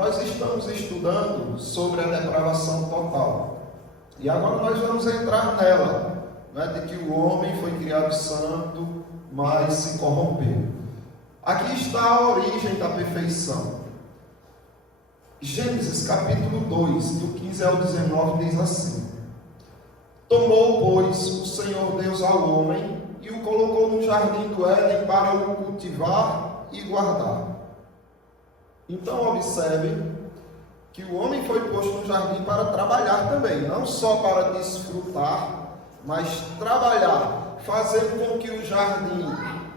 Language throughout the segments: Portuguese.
nós estamos estudando sobre a depravação total. E agora nós vamos entrar nela, né, de que o homem foi criado santo, mas se corrompeu. Aqui está a origem da perfeição. Gênesis capítulo 2, do 15 ao 19, diz assim: Tomou, pois, o Senhor Deus ao homem e o colocou no jardim do Éden para o cultivar e guardar. Então observe que o homem foi posto no jardim para trabalhar também, não só para desfrutar, mas trabalhar, fazendo com que o jardim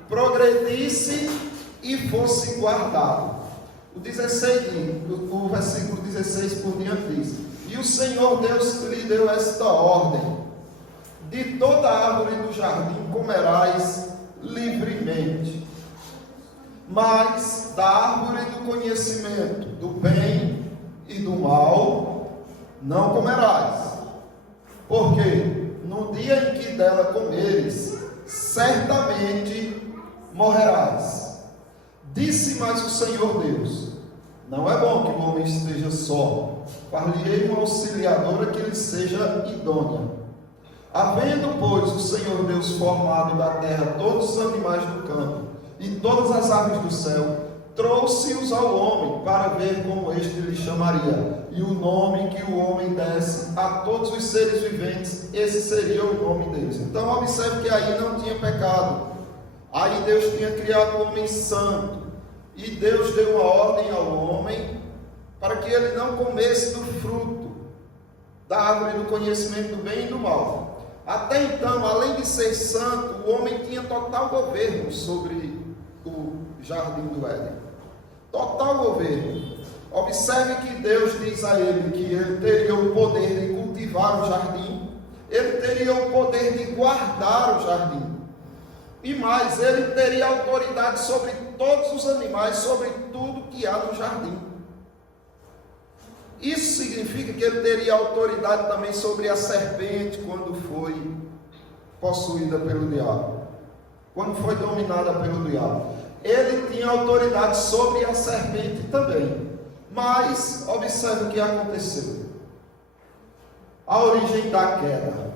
progredisse e fosse guardado. O versículo 16 por diante diz: E o Senhor Deus lhe deu esta ordem: De toda árvore do jardim comerás livremente, mas da árvore do conhecimento do bem e do mal não comerás, porque no dia em que dela comeres, certamente morrerás. Disse mais o Senhor Deus: Não é bom que o homem esteja só, far-lhe-ei uma auxiliadora que lhe seja idônea. Havendo, pois, o Senhor Deus formado da terra todos os animais do campo e todas as aves do céu, trouxe-os ao homem para ver como este lhe chamaria. E o nome que o homem desse a todos os seres viventes, esse seria o nome deles. Então observe que aí não tinha pecado. Aí Deus tinha criado o homem santo. E Deus deu uma ordem ao homem para que ele não comesse do fruto da árvore do conhecimento do bem e do mal. Até então, além de ser santo, o homem tinha total governo sobre o jardim do Éden. Total governo. Observe que Deus diz a ele que ele teria o poder de cultivar o jardim, ele teria o poder de guardar o jardim. E mais, ele teria autoridade sobre todos os animais, sobre tudo que há no jardim. Isso significa que ele teria autoridade também sobre a serpente quando foi possuída pelo diabo, quando foi dominada pelo diabo. Ele tinha autoridade sobre a serpente também. Mas observe o que aconteceu. A origem da queda.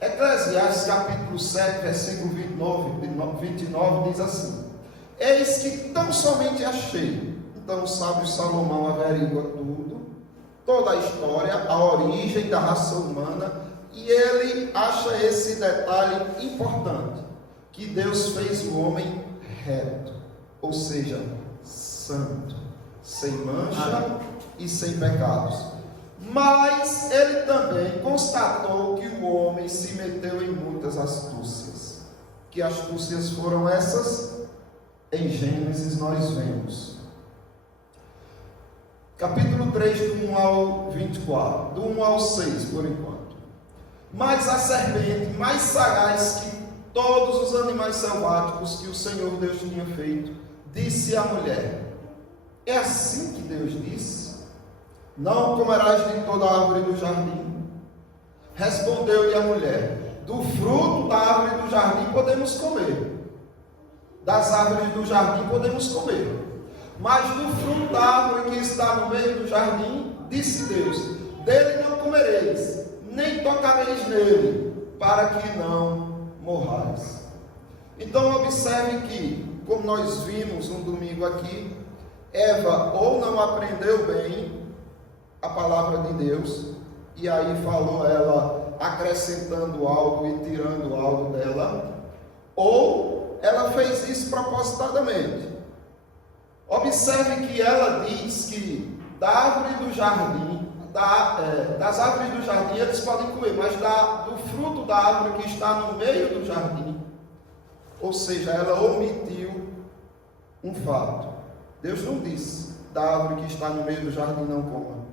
Eclesiastes capítulo 7, versículo 29 diz assim: Eis que tão somente achei. Então o sábio Salomão averigua tudo, toda a história, a origem da raça humana, e ele acha esse detalhe importante, que Deus fez o homem reto, ou seja, santo, sem mancha e sem pecados. Mas ele também constatou que o homem se meteu em muitas astúcias. Que astúcias foram essas? Em Gênesis nós vemos. Capítulo 3, do 1 ao 24, do 1 ao 6, por enquanto. Mas a serpente, mais sagaz que todos os animais selváticos que o Senhor Deus tinha feito, disse à mulher: É assim que Deus disse: Não comerás de toda a árvore do jardim. Respondeu-lhe a mulher: Do fruto da árvore do jardim podemos comer. Das árvores do jardim podemos comer. Mas do fruto da árvore que está no meio do jardim, disse Deus: Dele não comereis, nem tocareis nele, para que não morrais. Então observe que, como nós vimos no domingo aqui, Eva ou não aprendeu bem a palavra de Deus, e aí falou ela acrescentando algo e tirando algo dela, ou ela fez isso propositadamente. Observe que ela diz que da árvore do jardim, das árvores do jardim eles podem comer, mas do fruto da árvore que está no meio do jardim, ou seja, ela omitiu um fato. Deus não disse da árvore que está no meio do jardim não coma.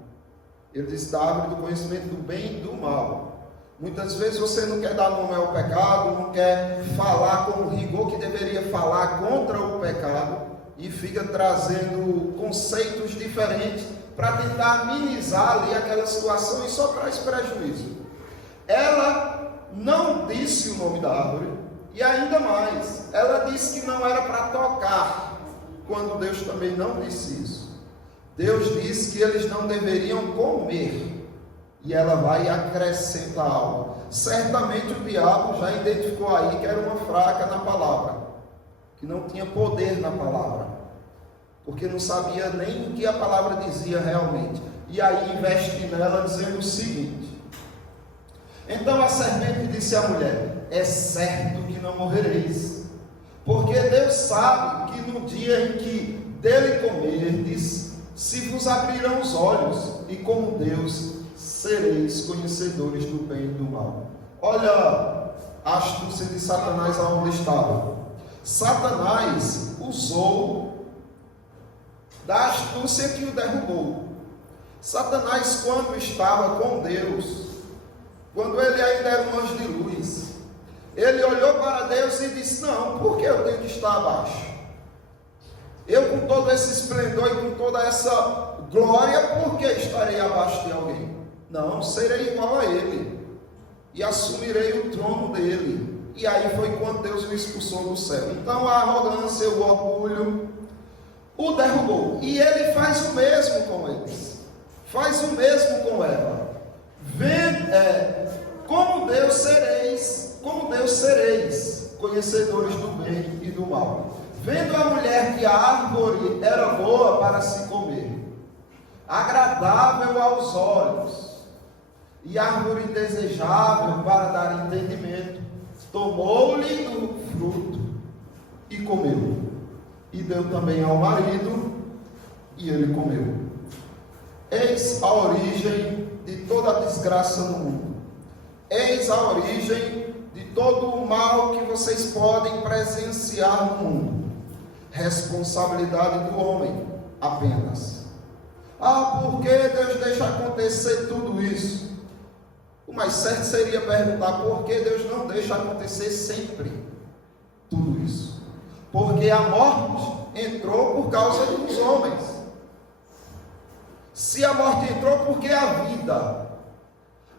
Ele disse da árvore do conhecimento do bem e do mal. Muitas vezes você não quer dar nome ao pecado, não quer falar com o rigor que deveria falar contra o pecado, e fica trazendo conceitos diferentes para tentar amenizar ali aquela situação e só traz prejuízo. Ela não disse o nome da árvore, e ainda mais, ela disse que não era para tocar, quando Deus também não disse isso. Deus diz que eles não deveriam comer, e ela vai acrescentar algo. Certamente o diabo já identificou aí que era uma fraca na palavra, que não tinha poder na palavra, porque não sabia nem o que a palavra dizia realmente. E aí investe nela dizendo o seguinte: então a serpente disse à mulher: é certo que não morrereis, porque Deus sabe que no dia em que dele comerdes, se vos abrirão os olhos, e como Deus sereis conhecedores do bem e do mal. Olha a astúcia de Satanás aonde estava. Satanás usou da astúcia que o derrubou. Satanás, quando estava com Deus, quando ele ainda era um anjo de luz, ele olhou para Deus e disse: não, por que eu tenho que estar abaixo? Eu, com todo esse esplendor e com toda essa glória, por que estarei abaixo de alguém? Não, serei igual a ele e assumirei o trono dele. E aí foi quando Deus o expulsou do céu. Então a arrogância, o orgulho o derrubou, e ele faz o mesmo com eles, faz o mesmo com Eva. Como Deus sereis conhecedores do bem e do mal. Vendo a mulher que a árvore era boa para se comer, agradável aos olhos, e árvore desejável para dar entendimento, tomou-lhe do fruto e comeu, e deu também ao marido, e ele comeu. Eis a origem de toda a desgraça no mundo. Eis a origem de todo o mal que vocês podem presenciar no mundo. Responsabilidade do homem apenas. Por que Deus deixa acontecer tudo isso? O mais certo seria perguntar: por que Deus não deixa acontecer sempre tudo isso? Porque a morte entrou por causa dos homens. Se a morte entrou, porque a vida.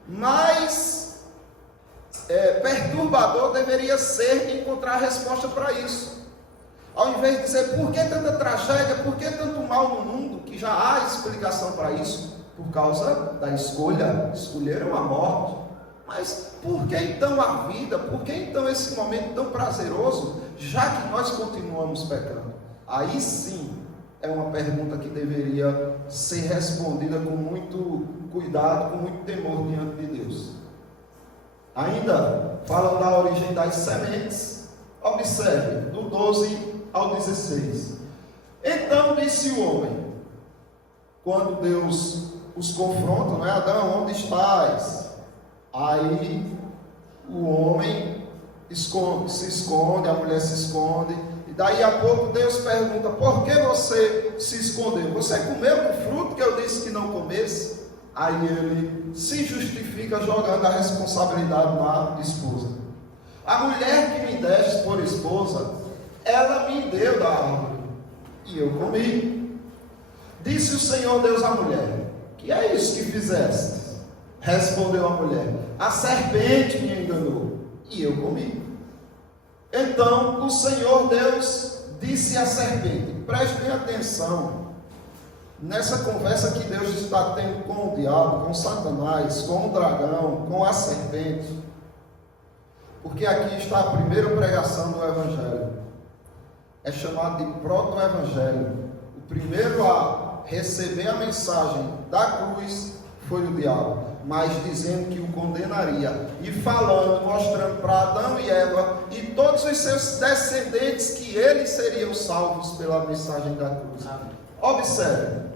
Mas perturbador deveria ser encontrar a resposta para isso. Ao invés de dizer: por que tanta tragédia, por que tanto mal no mundo, que já há explicação para isso, por causa da escolha, escolheram a morte. Mas por que então a vida? Por que então esse momento tão prazeroso, já que nós continuamos pecando? Aí sim é uma pergunta que deveria ser respondida com muito cuidado, com muito temor diante de Deus. Ainda fala da origem das sementes. Observe, do 12 ao 16. Então disse o homem, quando Deus os confronta, não é? Adão, onde estás? Aí o homem se esconde, a mulher se esconde, e daí a pouco Deus pergunta: por que você se escondeu? Você comeu o fruto que eu disse que não comesse? Aí ele se justifica jogando a responsabilidade na esposa. A mulher que me deste por esposa, ela me deu da árvore, e eu comi. Disse o Senhor Deus à mulher: que é isso que fizeste? Respondeu a mulher: a serpente me enganou, e eu comi. Então o Senhor Deus disse à serpente: prestem atenção nessa conversa que Deus está tendo com o diabo, com Satanás, com o dragão, com a serpente, porque aqui está a primeira pregação do Evangelho. É chamado de proto-evangelho. O primeiro a receber a mensagem da cruz foi o diabo, mas dizendo que o condenaria, e falando, mostrando para Adão e Eva e todos os seus descendentes que eles seriam salvos pela mensagem da cruz. Observe.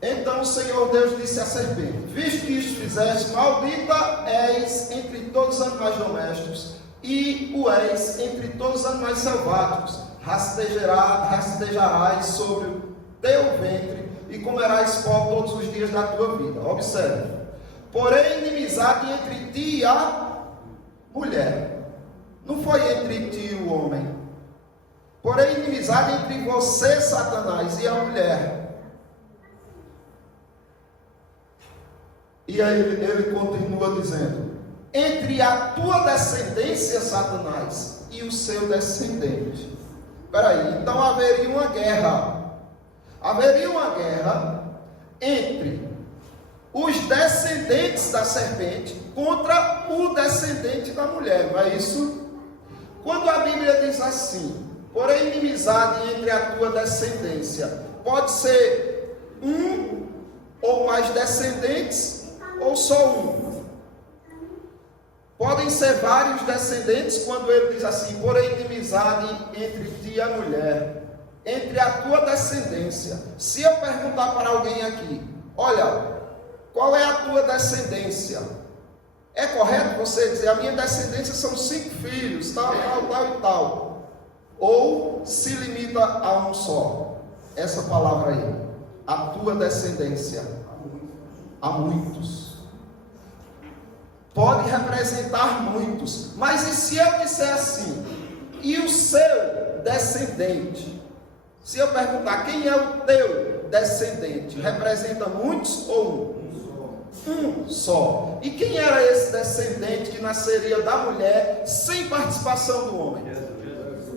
Então o Senhor Deus disse à serpente: visto que isto fizeste, maldita és entre todos os animais domésticos, e o és entre todos os animais selváticos. Rastejarás sobre o teu ventre, e comerás pó todos os dias da tua vida. Observe. Porém, inimizade entre ti e a mulher. Não foi entre ti e o homem. Porém, inimizade entre você, Satanás, e a mulher. E aí ele continua dizendo: entre a tua descendência, Satanás, e o seu descendente. Peraí, então haveria uma guerra. Haveria uma guerra entre os descendentes da serpente contra o descendente da mulher, não é isso? Quando a Bíblia diz assim, porém inimizade entre a tua descendência, pode ser um ou mais descendentes ou só um. Podem ser vários descendentes quando ele diz assim, porém inimizade entre ti e a mulher, entre a tua descendência. Se eu perguntar para alguém aqui, olha, qual é a tua descendência? É correto você dizer, a minha descendência são 5 filhos, tal e tal. Ou se limita a um só? Essa palavra aí, a tua descendência. Há muitos. Pode representar muitos. Mas e se eu disser assim, e o seu descendente? Se eu perguntar, quem é o teu descendente? Representa muitos ou um? Um só. E quem era esse descendente que nasceria da mulher sem participação do homem?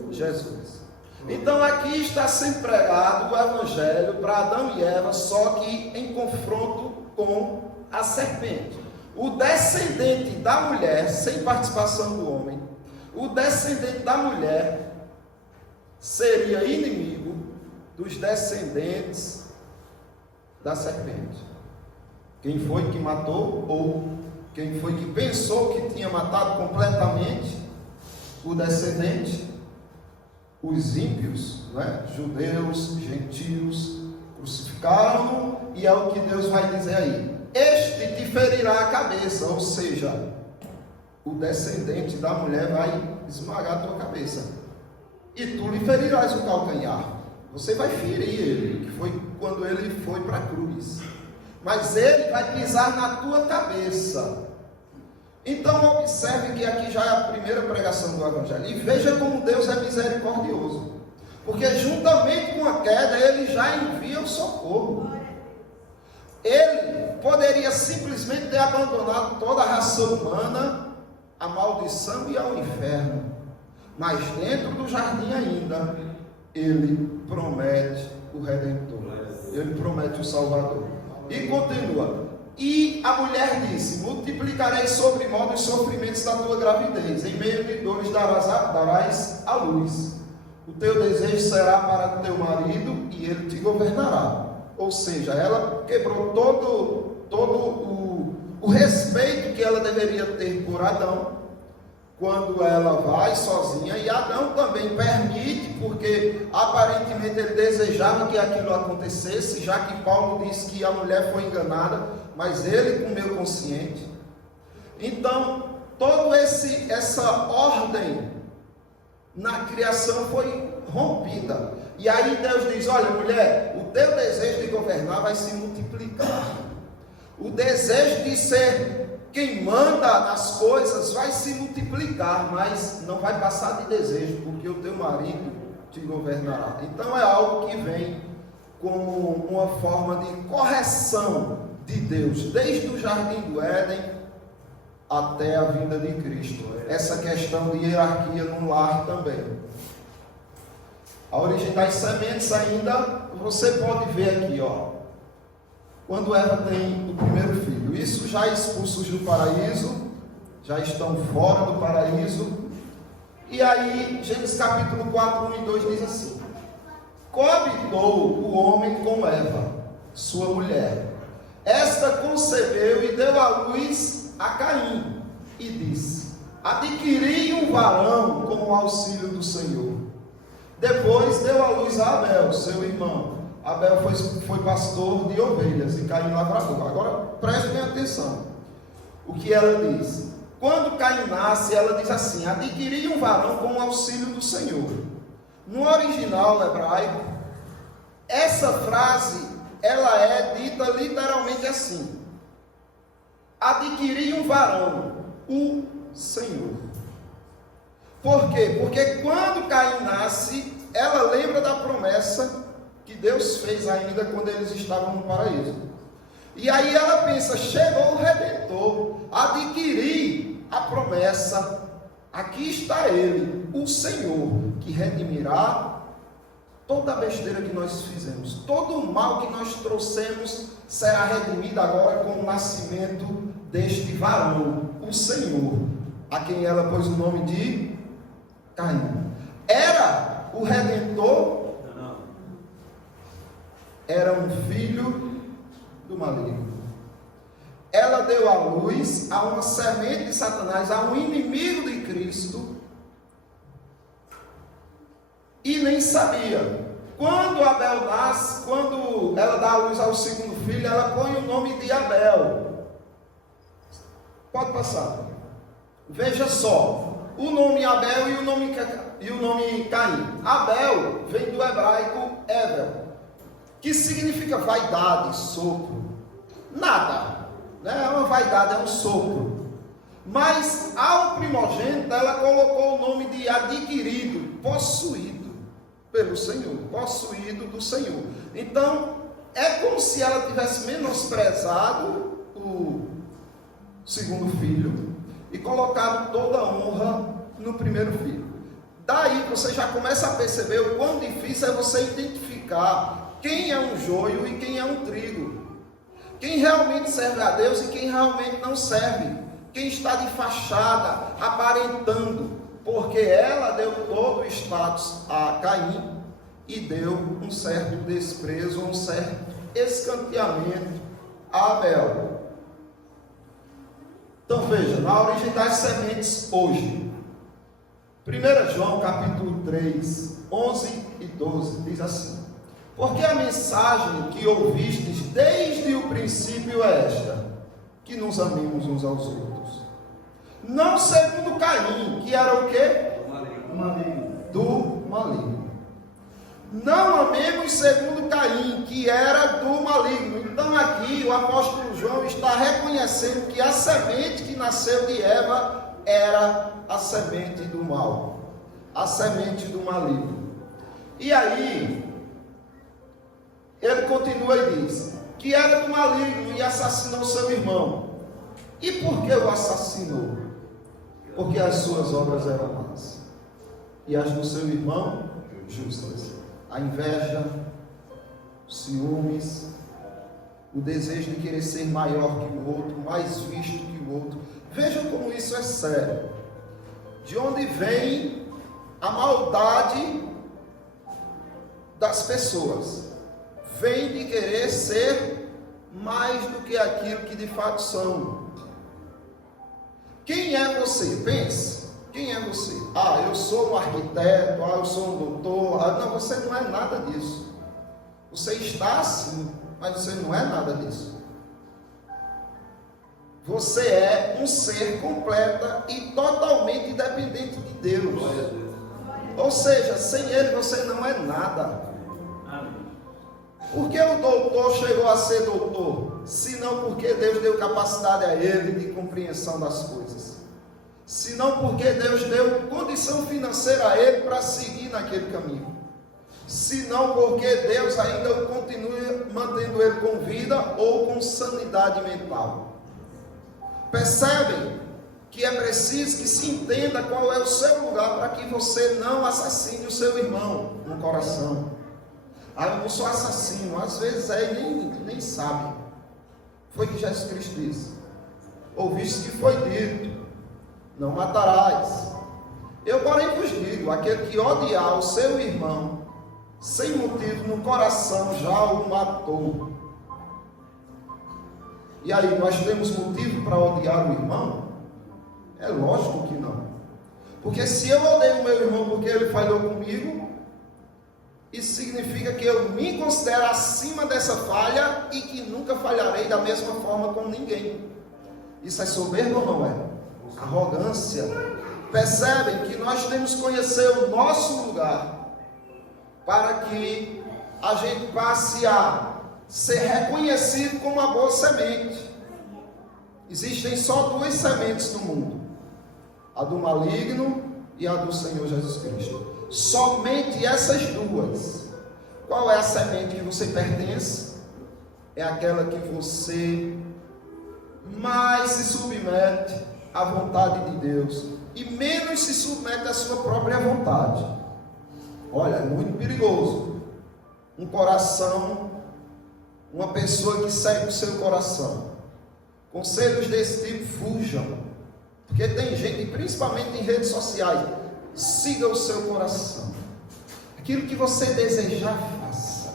Jesus. Então aqui está sendo pregado o evangelho para Adão e Eva, só que em confronto com a serpente. O descendente da mulher, sem participação do homem, o descendente da mulher seria inimigo dos descendentes da serpente. Quem foi que matou, ou quem foi que pensou que tinha matado completamente o descendente? Os ímpios, né? Judeus, gentios, crucificaram, e é o que Deus vai dizer aí. Este te ferirá a cabeça, ou seja, o descendente da mulher vai esmagar a tua cabeça. E tu lhe ferirás o calcanhar. Você vai ferir ele, que foi quando ele foi para a cruz. Mas ele vai pisar na tua cabeça. Então observe que aqui já é a primeira pregação do Evangelho. E veja como Deus é misericordioso. Porque juntamente com a queda, ele já envia o socorro. Ele poderia simplesmente ter abandonado toda a raça humana à maldição e ao inferno. Mas dentro do jardim ainda, ele promete o Redentor. Ele promete o Salvador. E continua. E a mulher disse, multiplicarei sobremodo os sofrimentos da tua gravidez. Em meio de dores darás a luz. O teu desejo será para o teu marido e ele te governará. Ou seja, ela quebrou todo o respeito que ela deveria ter por Adão, quando ela vai sozinha, e Adão também permite, porque aparentemente ele desejava que aquilo acontecesse, já que Paulo diz que a mulher foi enganada, mas ele comeu consciente. Então, toda essa ordem na criação foi rompida. E aí Deus diz, olha mulher, o teu desejo de governar vai se multiplicar. O desejo de ser quem manda nas coisas vai se multiplicar, mas não vai passar de desejo, porque o teu marido te governará. Então é algo que vem como uma forma de correção de Deus, desde o jardim do Éden até a vinda de Cristo. Essa questão de hierarquia no lar também. A origem das sementes ainda, você pode ver aqui, ó. Quando Eva tem o primeiro filho, isso já expulsos do paraíso, já estão fora do paraíso. E aí, Gênesis capítulo 4, 1 e 2 diz assim: coabitou o homem com Eva, sua mulher. Esta concebeu e deu à luz a Caim, e disse: adquiri um varão com o auxílio do Senhor. Depois deu à luz a Abel, seu irmão. Abel foi pastor de ovelhas e Caim lavrador. Agora preste bem atenção. O que ela diz? Quando Caim nasce, ela diz assim: adquiri um varão com o auxílio do Senhor. No original hebraico, essa frase ela é dita literalmente assim: adquiri um varão, o Senhor. Por quê? Porque quando Caim nasce, ela lembra da promessa que Deus fez ainda quando eles estavam no paraíso. E aí ela pensa: chegou o Redentor, adquiri a promessa, aqui está ele, o Senhor, que redimirá toda a besteira que nós fizemos, todo o mal que nós trouxemos será redimido agora com o nascimento deste varão, o Senhor, a quem ela pôs o nome de Caim. Era o Redentor? Era um filho do maligno. Ela deu à luz a uma semente de Satanás, a um inimigo de Cristo, e nem sabia. Quando Abel nasce, quando ela dá à luz ao segundo filho, ela põe o nome de Abel. Pode passar. Veja só, o nome Abel e o nome Caim. Abel vem do hebraico Evel, que significa vaidade, sopro, nada, né? É uma vaidade, é um sopro. Mas ao primogênito ela colocou o nome de adquirido, possuído pelo Senhor, possuído do Senhor. Então é como se ela tivesse menosprezado o segundo filho e colocado toda a honra no primeiro filho. Daí você já começa a perceber o quão difícil é você identificar quem é um joio e quem é um trigo, quem realmente serve a Deus e quem realmente não serve, quem está de fachada, aparentando, porque ela deu todo o status a Caim e deu um certo desprezo, um certo escanteamento a Abel. Então veja, na origem das sementes hoje, 1 João capítulo 3, 11 e 12, diz assim: porque a mensagem que ouvistes desde o princípio é esta, que nos amemos uns aos outros. Não segundo Caim, que era o quê? Do maligno. Não amemos segundo Caim, que era do maligno. Então aqui o apóstolo João está reconhecendo que a semente que nasceu de Eva era a semente do mal, a semente do maligno. E aí ele continua e diz que era do maligno e assassinou seu irmão. E por que o assassinou? Porque as suas obras eram más e as do seu irmão justas. A inveja, os ciúmes, o desejo de querer ser maior que o outro, mais visto que o outro. Vejam como isso é sério. De onde vem a maldade das pessoas? Vem de querer ser mais do que aquilo que de fato são. Quem é você? Pense. Quem é você? Ah, eu sou um arquiteto, eu sou um doutor. Não, você não é nada disso. Você está assim, mas você não é nada disso. Você é um ser completa e totalmente dependente de Deus. Ou seja, sem Ele você não é nada. Por que o doutor chegou a ser doutor? Senão porque Deus deu capacidade a ele de compreensão das coisas. Senão porque Deus deu condição financeira a ele para seguir naquele caminho. Senão porque Deus ainda continua mantendo ele com vida ou com sanidade mental. Percebem que é preciso que se entenda qual é o seu lugar para que você não assassine o seu irmão no coração. Eu não sou assassino, às vezes e nem sabe. Foi que Jesus Cristo disse. Ouviste que foi dito: não matarás. Eu porém vos digo: aquele que odiar o seu irmão sem motivo no coração já o matou. E aí, nós temos motivo para odiar o irmão? É lógico que não. Porque se eu odeio o meu irmão porque ele falhou comigo, isso significa que eu me considero acima dessa falha e que nunca falharei da mesma forma com ninguém. Isso é soberba ou não é? Arrogância. Percebem que nós temos que conhecer o nosso lugar para que a gente passe a ser reconhecido como uma boa semente. Existem só duas sementes no mundo: a do maligno e a do Senhor Jesus Cristo. Somente essas duas. Qual é a semente que você pertence? É aquela que você mais se submete à vontade de Deus e menos se submete à sua própria vontade. Olha, é muito perigoso. um coração, uma pessoa que segue o seu coração. Conselhos desse tipo, fujam. Porque tem gente, principalmente em redes sociais, siga o seu coração. Aquilo que você desejar, faça.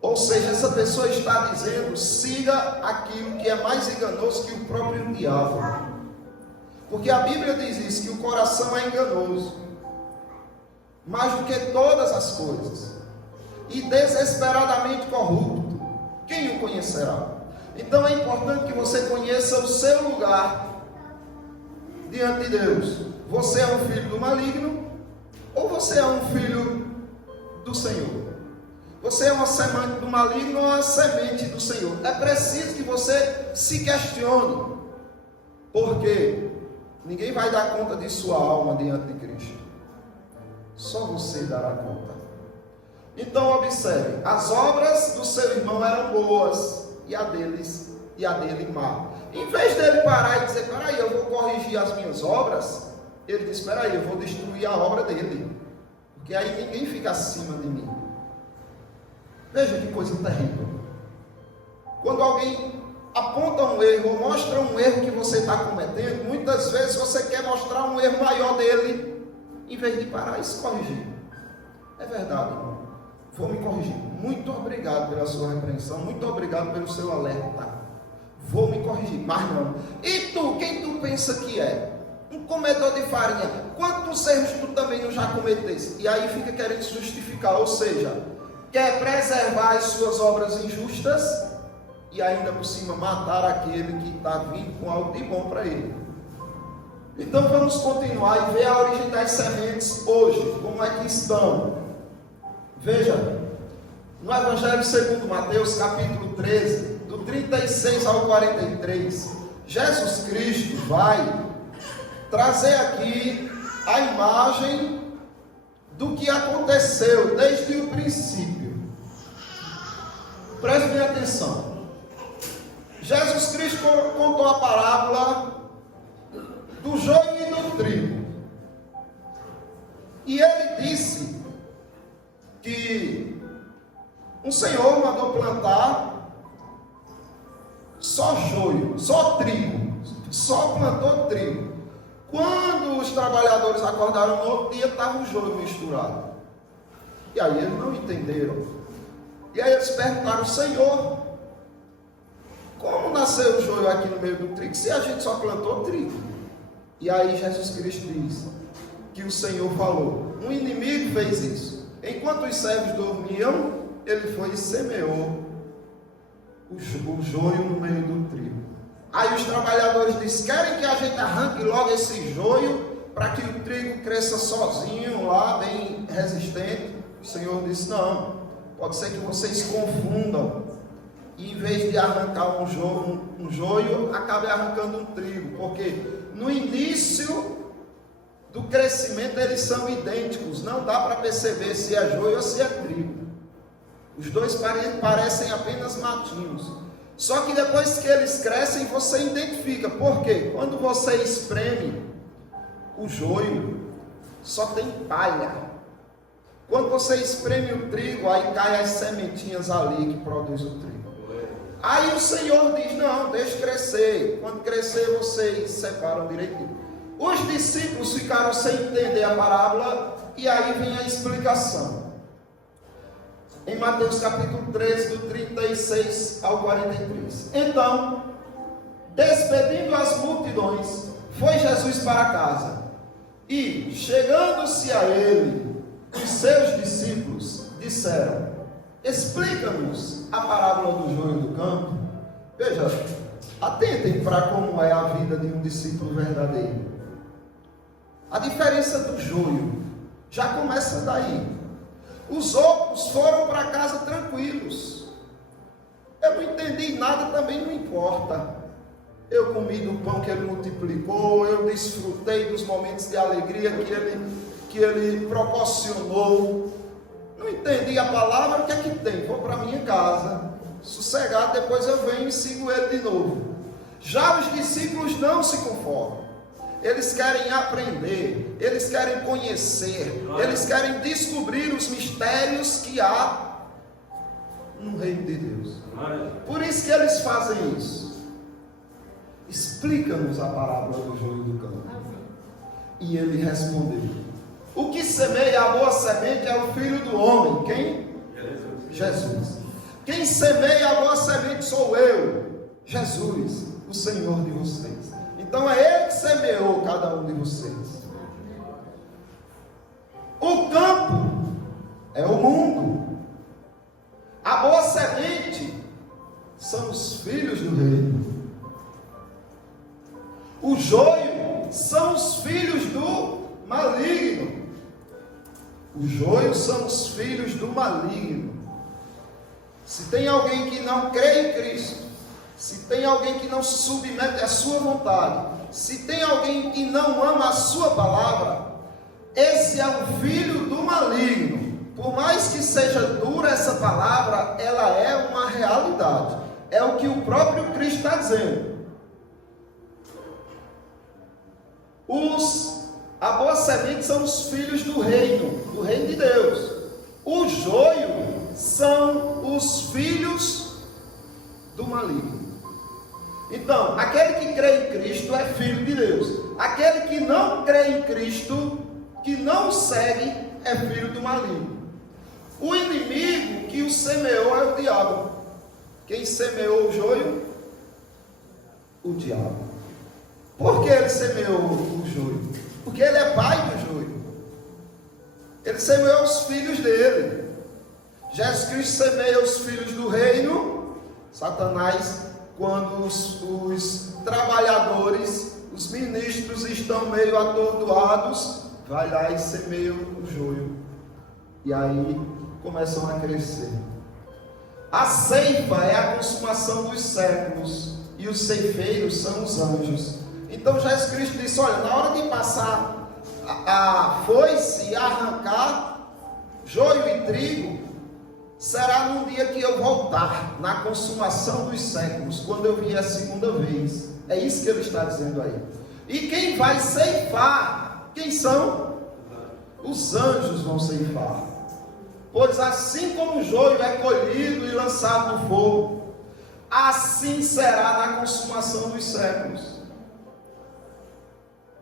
Ou seja, essa pessoa está dizendo, siga aquilo que é mais enganoso que o próprio diabo. Porque a Bíblia diz isso, que o coração é enganoso, mais do que todas as coisas, e desesperadamente corrupto. Quem o conhecerá? Então é importante que você conheça o seu lugar diante de Deus. Você é um filho do maligno ou você é um filho do Senhor? Você é uma semente do maligno ou uma semente do Senhor? É preciso que você se questione, porque ninguém vai dar conta de sua alma diante de Cristo. Só você dará conta. Então observe, as obras do seu irmão eram boas e a dele má. Em vez dele parar e dizer, peraí, eu vou corrigir as minhas obras, ele diz, peraí, eu vou destruir a obra dele, porque aí ninguém fica acima de mim. Veja que coisa terrível. Quando alguém aponta um erro ou mostra um erro que você está cometendo, muitas vezes você quer mostrar um erro maior dele, em vez de parar e se corrigir. É verdade, irmão. Vou me corrigir. Muito obrigado pela sua repreensão, muito obrigado pelo seu alerta. Vou me corrigir, mas não. E tu, quem tu pensa que é? Um comedor de farinha. Quantos erros tu também não já cometeste? E aí fica querendo justificar, ou seja, quer preservar as suas obras injustas e ainda por cima matar aquele que está vindo com algo de bom para ele. Então vamos continuar e ver a origem das sementes hoje, como é que estão. Veja, no Evangelho segundo Mateus, capítulo 13, do 36 ao 43, Jesus Cristo vai trazer aqui a imagem do que aconteceu desde o princípio. Preste bem atenção. Jesus Cristo contou a parábola do joio e do trigo. E ele disse que um senhor mandou plantar só joio, só trigo, só plantou trigo. Quando os trabalhadores acordaram no outro dia, estava o joio misturado. E aí eles não entenderam. E aí eles perguntaram, Senhor, como nasceu o joio aqui no meio do trigo, se a gente só plantou trigo? E aí Jesus Cristo diz que o Senhor falou, um inimigo fez isso. Enquanto os servos dormiam, ele foi e semeou o joio no meio do trigo. Aí os trabalhadores disseram, querem que a gente arranque logo esse joio, para que o trigo cresça sozinho lá, bem resistente? O Senhor disse, não, pode ser que vocês confundam, e em vez de arrancar um joio, acabe arrancando um trigo, porque no início do crescimento eles são idênticos, não dá para perceber se é joio ou se é trigo. Os dois parecem apenas matinhos. Só que depois que eles crescem, você identifica. Por quê? Quando você espreme o joio, só tem palha. Quando você espreme o trigo, aí caem as sementinhas ali que produz o trigo. Aí o Senhor diz, não, deixa crescer. Quando crescer, vocês separam direitinho. Os discípulos ficaram sem entender a parábola, e aí vem a explicação. Em Mateus capítulo 13, do 36 ao 43. Então, despedindo as multidões, foi Jesus para casa. E, chegando-se a ele, os seus discípulos disseram, explica-nos a parábola do joio do campo. Veja, atentem para como é a vida de um discípulo verdadeiro. A diferença do joio já começa daí. Os outros foram para casa tranquilos. Eu não entendi nada, também não importa. Eu comi do pão que ele multiplicou, eu desfrutei dos momentos de alegria que ele proporcionou. Não entendi a palavra, o que é que tem? Vou para minha casa, sossegado, depois eu venho e sigo ele de novo. Já os discípulos não se conformam. eles querem aprender, eles querem conhecer, eles querem descobrir os mistérios que há no reino de Deus. Por isso que eles fazem isso. Explica-nos a parábola do joio do campo. E ele respondeu: o que semeia a boa semente é o Filho do Homem. Quem? Jesus. Quem semeia a boa semente sou eu, Jesus, o Senhor de vocês. Então é Ele que semeou cada um de vocês. O campo é o mundo. A boa semente são os filhos do reino. O joio são os filhos do maligno. O joio são os filhos do maligno. Se tem alguém que não crê em Cristo, se tem alguém que não se submete à sua vontade, se tem alguém que não ama a sua palavra, esse é um filho do maligno. Por mais que seja dura essa palavra, ela é uma realidade. É o que o próprio Cristo está dizendo. A boa semente são os filhos do reino de Deus. O joio são os filhos do maligno. Então, aquele que crê em Cristo é filho de Deus. Aquele que não crê em Cristo, que não o segue, é filho do maligno. O inimigo que o semeou é o diabo. Quem semeou o joio? O diabo. Por que ele semeou o joio? Porque ele é pai do joio. Ele semeou os filhos dele. Jesus Cristo semeia os filhos do reino. Satanás, quando os trabalhadores, os ministros estão meio atordoados, vai lá e semeia o joio. E aí começam a crescer. A ceifa é a consumação dos séculos, e os ceifeiros são os anjos. Então Jesus Cristo disse: olha, na hora de passar a foice e arrancar joio e trigo, será num dia que eu voltar, na consumação dos séculos, quando eu vier a segunda vez. É isso que ele está dizendo aí. E quem vai ceifar, quem são? Os anjos vão ceifar. Pois assim como o joio é colhido e lançado no fogo, assim será na consumação dos séculos.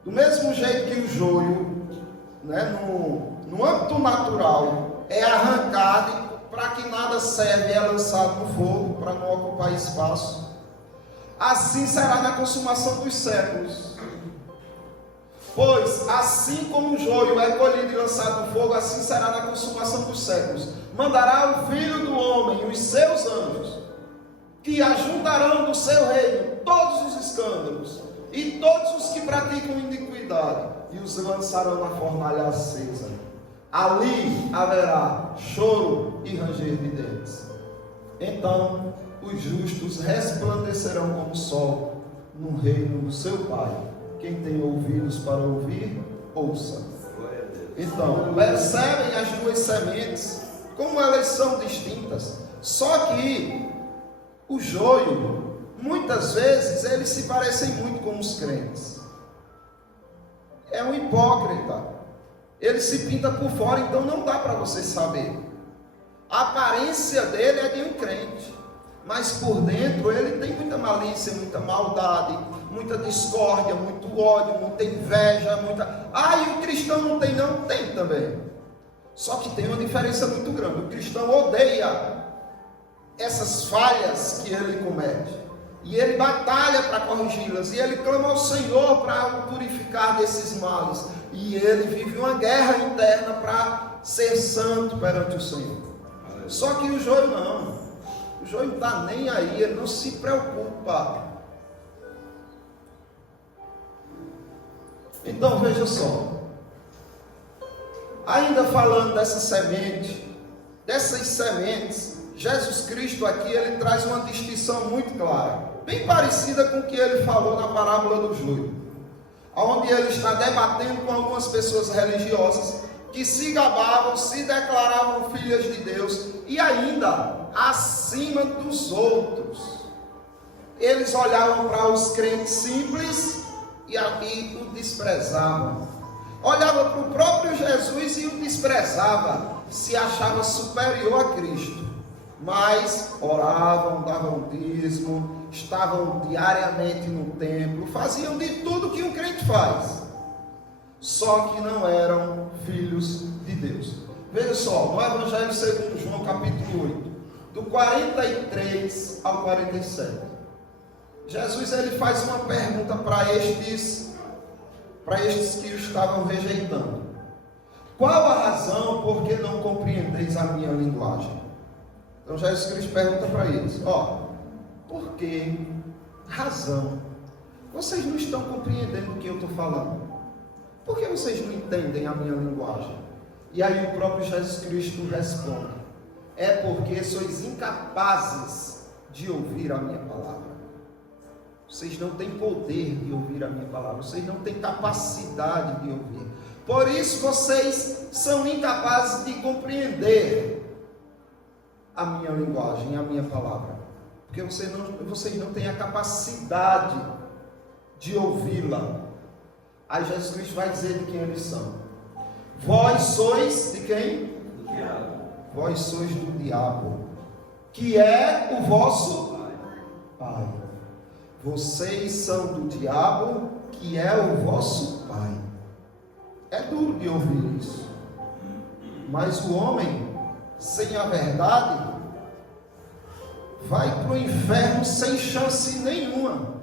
Do mesmo jeito que o joio, no âmbito natural, é arrancado para que nada serve, é lançado no fogo para não ocupar espaço, assim será na consumação dos séculos. Pois assim como o joio é colhido e lançado no fogo, assim será na consumação dos séculos. Mandará o Filho do Homem e os seus anjos, que ajuntarão do seu reino todos os escândalos e todos os que praticam iniquidade, e os lançarão na fornalha acesa. Ali haverá choro e ranger de dentes. Então os justos resplandecerão como o sol no reino do seu Pai. Quem tem ouvidos para ouvir, ouça. Então, percebem as duas sementes, como elas são distintas. Só que o joio, muitas vezes, eles se parecem muito com os crentes. É um hipócrita. Ele se pinta por fora, então não dá para você saber. A aparência dele é de um crente, mas por dentro ele tem muita malícia, muita maldade, muita discórdia, muito ódio, muita inveja, muita... e o cristão não tem? Não, tem também. Só que tem uma diferença muito grande. O cristão odeia essas falhas que ele comete, e ele batalha para corrigi-las, e ele clama ao Senhor para o purificar desses males, e ele vive uma guerra interna para ser santo perante o Senhor. Só que o joio não. O joio não está nem aí, ele não se preocupa. Então veja só, ainda falando dessa semente, dessas sementes, Jesus Cristo aqui, ele traz uma distinção muito clara, bem parecida com o que ele falou na parábola do joio, onde ele está debatendo com algumas pessoas religiosas que se gabavam, se declaravam filhas de Deus, e ainda acima dos outros. Eles olhavam para os crentes simples e o desprezavam. Olhava para o próprio Jesus e o desprezava, se achava superior a Cristo. Mas oravam, davam dízimo, estavam diariamente no templo, faziam de tudo que um crente faz. Só que não eram filhos de Deus. Veja só, no Evangelho segundo João, capítulo 8, do 43 ao 47. Jesus ele faz uma pergunta para estes que o estavam rejeitando. Qual a razão por que não compreendeis a minha linguagem? Então Jesus Cristo pergunta para eles, por que razão? Vocês não estão compreendendo o que eu estou falando? Por que vocês não entendem a minha linguagem? E aí o próprio Jesus Cristo responde, é porque sois incapazes de ouvir a minha palavra. Vocês não têm poder de ouvir a minha palavra, vocês não têm capacidade de ouvir. Por isso vocês são incapazes de compreender a minha linguagem, a minha palavra. Porque vocês não têm a capacidade de ouvi-la. Aí Jesus Cristo vai dizer de quem eles são. Vós sois de quem? Do diabo. Vós sois do diabo, que é o vosso pai. Vocês são do diabo, que é o vosso pai. É duro de ouvir isso. Mas o homem, sem a verdade, vai para o inferno sem chance nenhuma.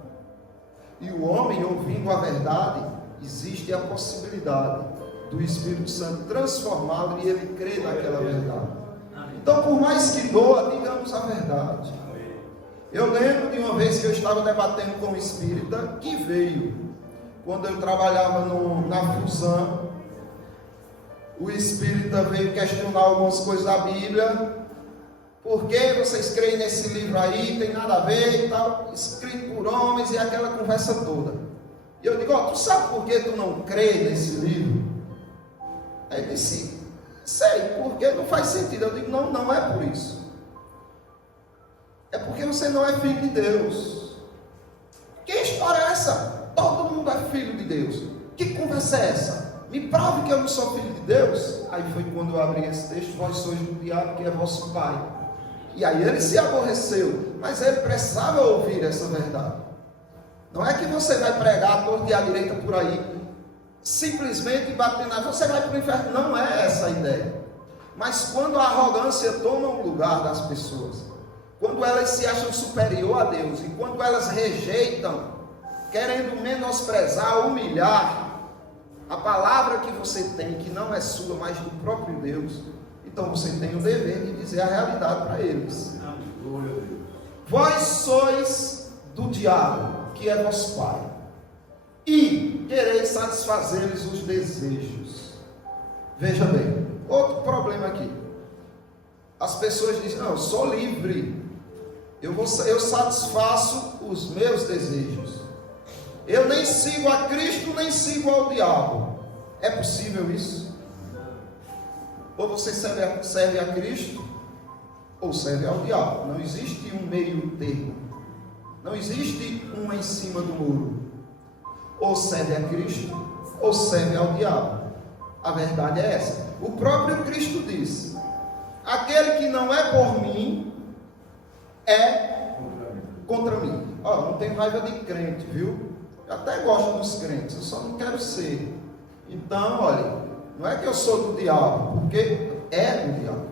E o homem, ouvindo a verdade, existe a possibilidade do Espírito Santo transformá-lo e ele crer naquela verdade. Então, por mais que doa, digamos a verdade. Eu lembro de uma vez que eu estava debatendo com um espírita que veio, quando eu trabalhava na Fusão. O espírita veio questionar algumas coisas da Bíblia. Por que vocês creem nesse livro aí? Tem nada a ver e tal, escrito por homens e aquela conversa toda. E eu digo, tu sabe por que tu não crê nesse livro? Aí ele disse, sei, porque não faz sentido. Eu digo, não é por isso. É porque você não é filho de Deus. Que história é essa? Todo mundo é filho de Deus. Que conversa é essa? Me prove que eu não sou filho de Deus. Aí foi quando eu abri esse texto, vós sois do diabo, que é vosso pai. E aí ele se aborreceu, mas ele precisava ouvir essa verdade. Não é que você vai pregar a torta e a direita por aí, simplesmente batendo na você vai para o inferno. Não é essa a ideia. Mas quando a arrogância toma o lugar das pessoas, quando elas se acham superior a Deus, e quando elas rejeitam, querendo menosprezar, humilhar a palavra que você tem, que não é sua, mas do próprio Deus, então você tem o dever de dizer a realidade para eles. Vós sois do diabo, que é vosso pai, e quereis satisfazer-lhes os desejos. Veja bem, outro problema aqui. As pessoas dizem, não, eu sou livre, eu satisfaço os meus desejos. Eu nem sigo a Cristo, nem sigo ao diabo. É possível isso? Ou você serve a Cristo, ou serve ao diabo. Não existe um meio termo. Não existe um em cima do muro. Ou serve a Cristo, ou serve ao diabo. A verdade é essa. O próprio Cristo disse, aquele que não é por mim, é contra mim. Não tenho raiva de crente, viu? Eu até gosto dos crentes, eu só não quero ser. Então, olha, não é que eu sou do diabo, porque é do diabo.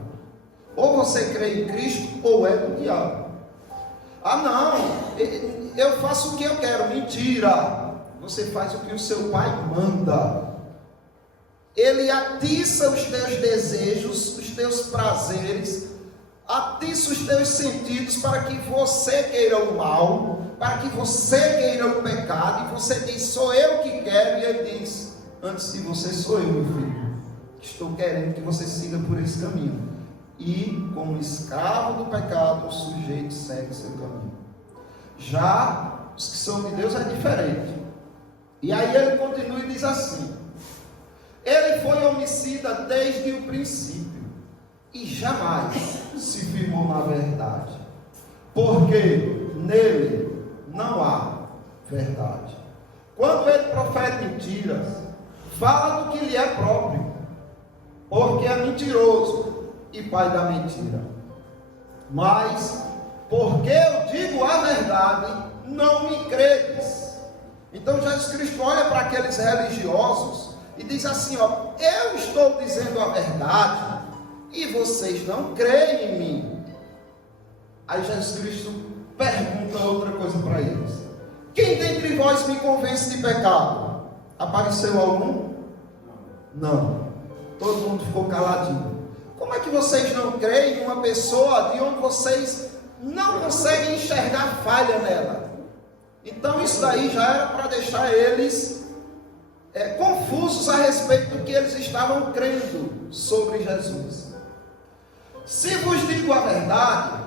Ou você crê em Cristo, ou é do diabo. Não, eu faço o que eu quero. Mentira! Você faz o que o seu pai manda. Ele atiça os teus desejos, os teus prazeres, atiça os teus sentidos para que você queira o mal, para que você queira o pecado, e você diz, sou eu que quero, e ele diz, antes de você sou eu, meu filho, que estou querendo que você siga por esse caminho. E como escravo do pecado, o sujeito segue seu caminho. Já os que são de Deus é diferente. E aí ele continua e diz assim, ele foi homicida desde o princípio, e jamais se firmou na verdade, porque nele não há verdade. quando ele profere mentiras, fala do que lhe é próprio, porque é mentiroso e pai da mentira. Mas, porque eu digo a verdade, não me credes. Então Jesus Cristo olha para aqueles religiosos e diz assim, ó, eu estou dizendo a verdade e vocês não creem em mim. Aí Jesus Cristo pergunta outra coisa para eles: quem dentre vós me convence de pecado? Apareceu algum? Não. Todo mundo ficou caladinho. Como é que vocês não creem em uma pessoa de onde vocês não conseguem enxergar falha nela? Então isso daí já era para deixar eles confusos a respeito do que eles estavam crendo sobre Jesus. Se vos digo a verdade,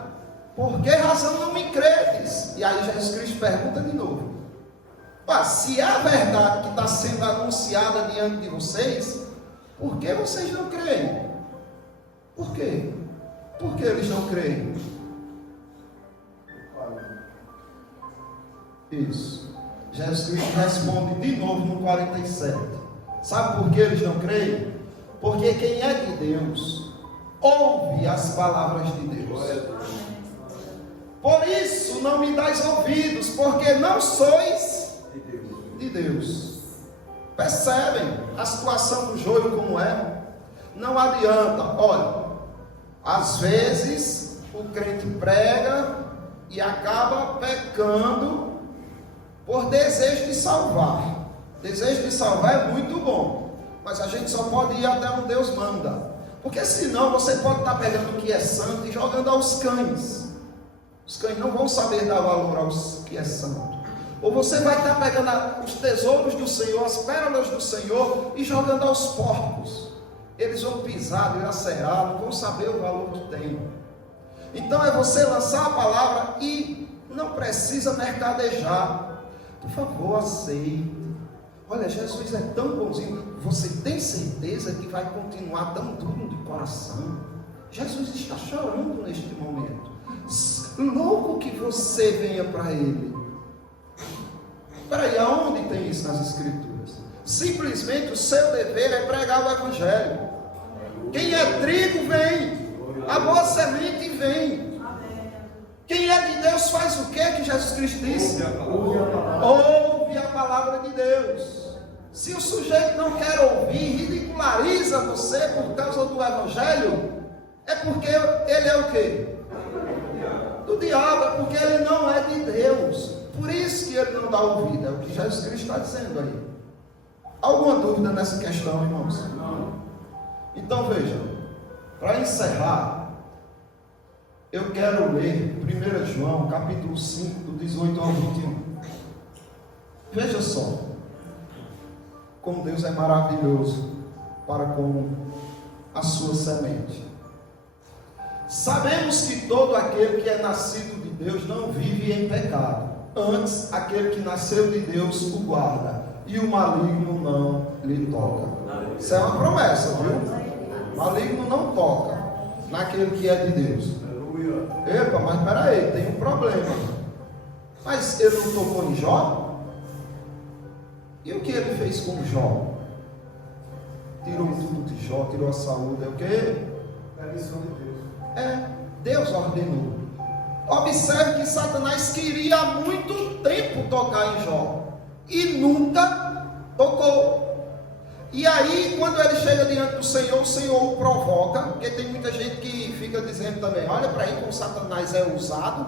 por que razão não me credes? E aí Jesus Cristo pergunta de novo: se é a verdade que está sendo anunciada diante de vocês, por que vocês não creem? Por quê? Por que eles não creem? Isso. Jesus Cristo responde de novo no 47. Sabe por que eles não creem? Porque quem é de Deus ouve as palavras de Deus. Por isso não me dais ouvidos, porque não sois de Deus. Percebem a situação do joio como é? Não adianta. Olha, às vezes o crente prega e acaba pecando por desejo de salvar. Desejo de salvar é muito bom, mas a gente só pode ir até onde Deus manda, porque senão você pode estar pegando o que é santo e jogando aos cães. Os cães não vão saber dar valor aos que é santo. Ou você vai estar pegando os tesouros do Senhor, as pérolas do Senhor, e jogando aos porcos. Eles vão pisar, dilacerar, não vão saber o valor que tem. Então é você lançar a palavra e não precisa mercadejar. Por favor, aceite. Olha, Jesus é tão bonzinho. Você tem certeza que vai continuar tão duro de coração? Jesus está chorando neste momento. Louco que você venha para Ele. Peraí, aonde tem isso nas Escrituras? Simplesmente o seu dever é pregar o Evangelho. Quem é trigo vem, a boa semente vem. Quem é de Deus faz o que Jesus Cristo disse? Ouve a palavra de Deus. Se o sujeito não quer ouvir, ridiculariza você por causa do Evangelho, é porque ele é o quê? Do diabo, é porque ele não é de Deus. Por isso que ele não dá ouvido, é o que Jesus Cristo está dizendo aí. Alguma dúvida nessa questão, irmãos? Então veja, para encerrar, eu quero ler 1 João, capítulo 5, do 18 ao 21. Veja só, como Deus é maravilhoso para com a sua semente. Sabemos que todo aquele que é nascido de Deus não vive em pecado. Antes, aquele que nasceu de Deus o guarda, e o maligno não lhe toca. Isso é uma promessa, viu? O maligno não toca naquele que é de Deus. Epa, mas peraí, tem um problema. Mas ele não tocou em Jó? E o que ele fez com Jó? Tirou tudo de Jó, tirou a saúde. É o que? É a missão de Deus. Deus ordenou. Observe que Satanás queria há muito tempo tocar em Jó e nunca tocou. E aí, quando ele chega diante do Senhor, o Senhor o provoca, porque tem muita gente que fica dizendo também: olha para aí como Satanás é usado.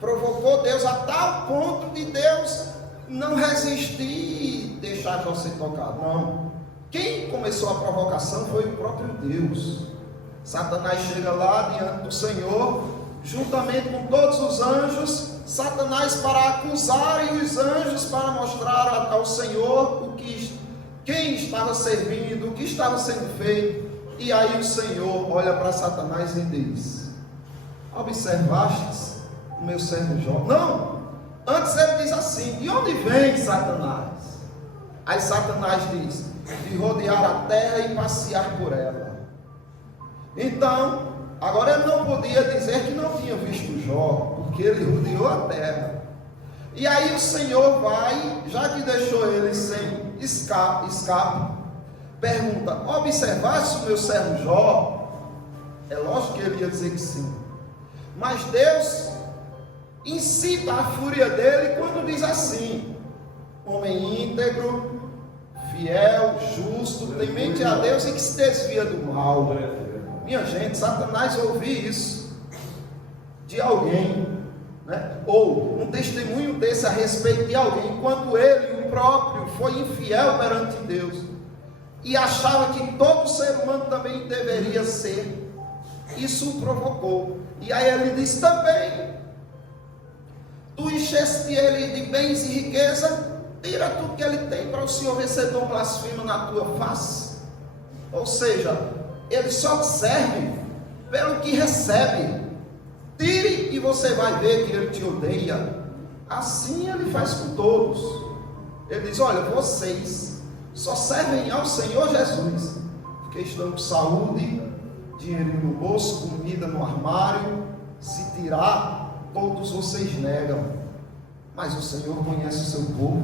Provocou Deus a tal ponto de Deus não resistir e deixar Jó ser tocado. Não. Quem começou a provocação foi o próprio Deus. Satanás chega lá diante do Senhor, juntamente com todos os anjos, Satanás para acusar e os anjos para mostrar ao Senhor quem estava servindo, o que estava sendo feito. E aí o Senhor olha para Satanás e diz: observastes o meu servo Jó? Não, antes ele diz assim: de onde vem Satanás? Aí Satanás diz: de rodear a terra e passear por ela. Então, agora ele não podia dizer que não tinha visto Jó, porque ele rodeou a terra. E aí o Senhor vai, já que deixou ele sem escape, pergunta: observaste o meu servo Jó? É lógico que ele ia dizer que sim. Mas Deus incita a fúria dele quando diz assim: homem íntegro, fiel, justo, temente a Deus e que se desvia do mal. Minha gente, Satanás ouvir isso de alguém, né? Ou um testemunho desse a respeito de alguém, quando ele, o próprio, foi infiel perante Deus e achava que todo ser humano também deveria ser, isso o provocou. E aí ele diz também: tu encheste ele de bens e riqueza, tira tudo que ele tem para o Senhor receber um blasfemo na tua face. Ou seja, ele só serve pelo que recebe. Tire e você vai ver que ele te odeia. Assim ele faz com todos. Ele diz: olha, vocês só servem ao Senhor Jesus porque estão com saúde, dinheiro no bolso, comida no armário. Se tirar, todos vocês negam. Mas o Senhor conhece o seu povo.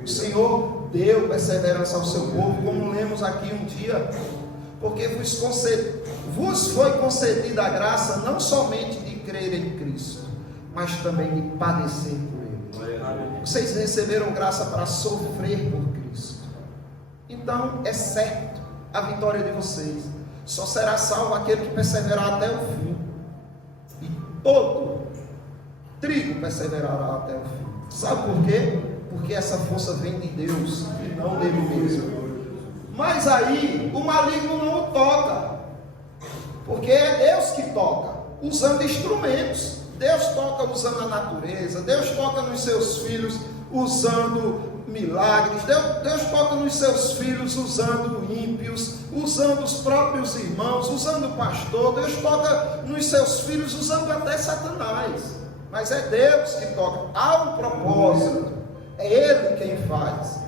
O Senhor deu perseverança ao seu povo, como lemos aqui um dia, porque vos foi concedida a graça não somente de crer em Cristo, mas também de padecer por Ele. Vocês receberam graça para sofrer por Cristo. Então é certo a vitória de vocês. Só será salvo aquele que perseverar até o fim. E todo trigo perseverará até o fim. Sabe por quê? Porque essa força vem de Deus e não dele mesmo. Mas aí o maligno não o toca, porque é Deus que toca, usando instrumentos. Deus toca usando a natureza, Deus toca nos seus filhos usando milagres, Deus toca nos seus filhos usando ímpios, usando os próprios irmãos, usando o pastor. Deus toca nos seus filhos usando até Satanás. Mas é Deus que toca, há um propósito, é Ele quem faz.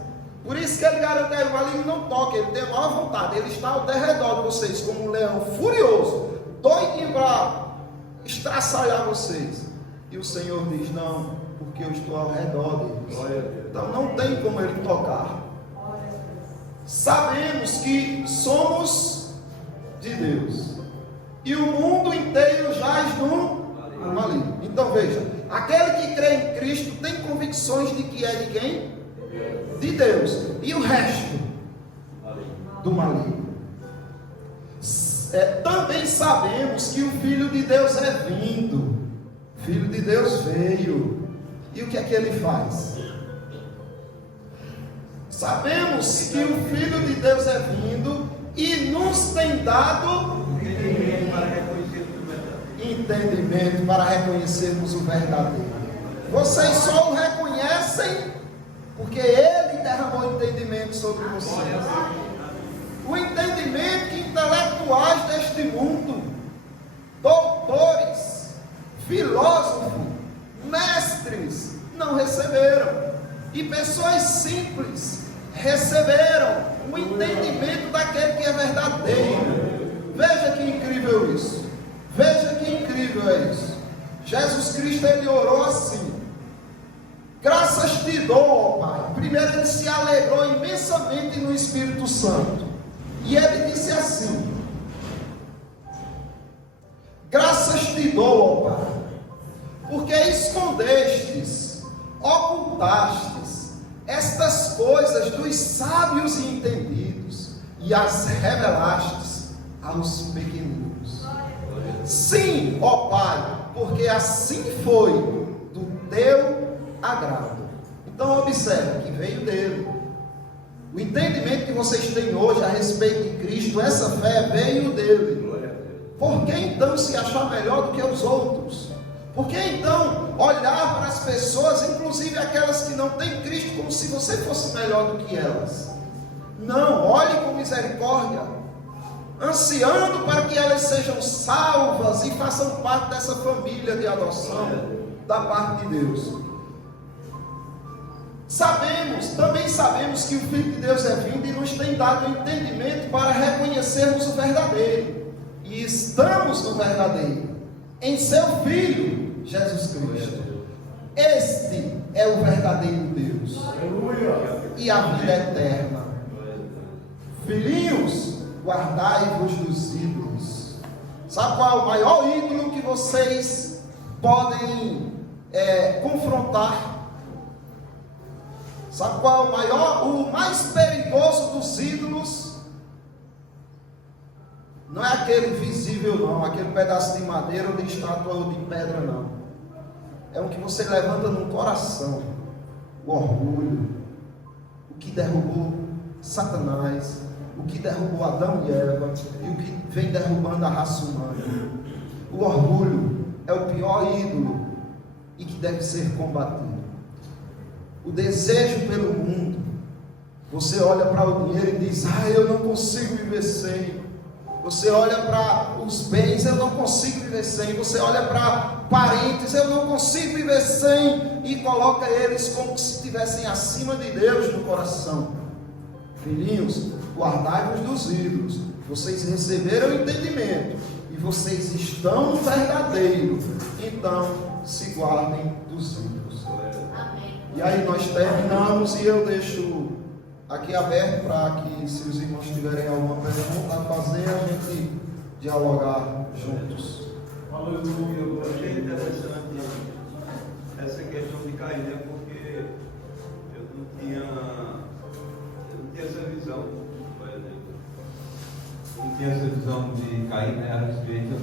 Por isso que ele garante que o maligno não toca, ele tem a maior vontade, ele está ao derredor de vocês como um leão furioso, doidinho para estraçalhar vocês. E o Senhor diz: não, porque eu estou ao redor deles. Então não tem como ele tocar. Sabemos que somos de Deus e o mundo inteiro jaz no maligno. Então veja, aquele que crê em Cristo tem convicções de que é de quem? De Deus. E o resto? Do maligno. Também sabemos que o Filho de Deus é vindo. O Filho de Deus veio. E o que é que ele faz? Sabemos que o Filho de Deus é vindo e nos tem dado entendimento para reconhecermos o verdadeiro. Vocês só o reconhecem porque Ele derramou entendimento sobre vocês. O entendimento que intelectuais deste mundo, doutores, filósofos, mestres, não receberam. E pessoas simples receberam o entendimento daquele que é verdadeiro. Veja que incrível isso. Veja que incrível é isso. Jesus Cristo, ele orou assim: graças te dou, ó Pai. Primeiro ele se alegrou imensamente no Espírito Santo. E ele disse assim: graças te dou, ó Pai, porque escondestes, ocultastes estas coisas dos sábios e entendidos e as revelaste aos pequeninos. Sim, ó Pai, porque assim foi do teu agrado. Então observe que veio dele. O entendimento que vocês têm hoje a respeito de Cristo, essa fé veio dele. Por que então se achar melhor do que os outros? Por que então olhar para as pessoas, inclusive aquelas que não têm Cristo, como se você fosse melhor do que elas? Não, olhe com misericórdia, ansiando para que elas sejam salvas e façam parte dessa família de adoção da parte de Deus. Também sabemos que o Filho de Deus é vindo e nos tem dado entendimento para reconhecermos o verdadeiro. E estamos no verdadeiro, em seu Filho, Jesus Cristo. Este é o verdadeiro Deus. E a vida eterna. Filhinhos, guardai-vos dos ídolos. Sabe qual é o maior ídolo que vocês podem confrontar? Sabe qual é o mais perigoso dos ídolos? Não é aquele visível não, aquele pedaço de madeira ou de estátua ou de pedra não. É o que você levanta no coração. O orgulho, o que derrubou Satanás, o que derrubou Adão e Eva e o que vem derrubando a raça humana. O orgulho é o pior ídolo e que deve ser combatido. O desejo pelo mundo. Você olha para o dinheiro e diz: eu não consigo viver sem. Você olha para os bens: eu não consigo viver sem. Você olha para parentes: eu não consigo viver sem. E coloca eles como se estivessem acima de Deus no coração. Filhinhos, guardai-vos dos ídolos. Vocês receberam o entendimento e vocês estão no verdadeiro. Então se guardem dos ídolos. E aí nós terminamos e eu deixo aqui aberto para que, se os irmãos tiverem alguma pergunta a fazer, a gente dialogar juntos. Aleluia, eu achei interessante essa questão de cair, né? Porque eu não tinha essa visão, por exemplo. Eu não tinha essa visão de cair, né? A respeito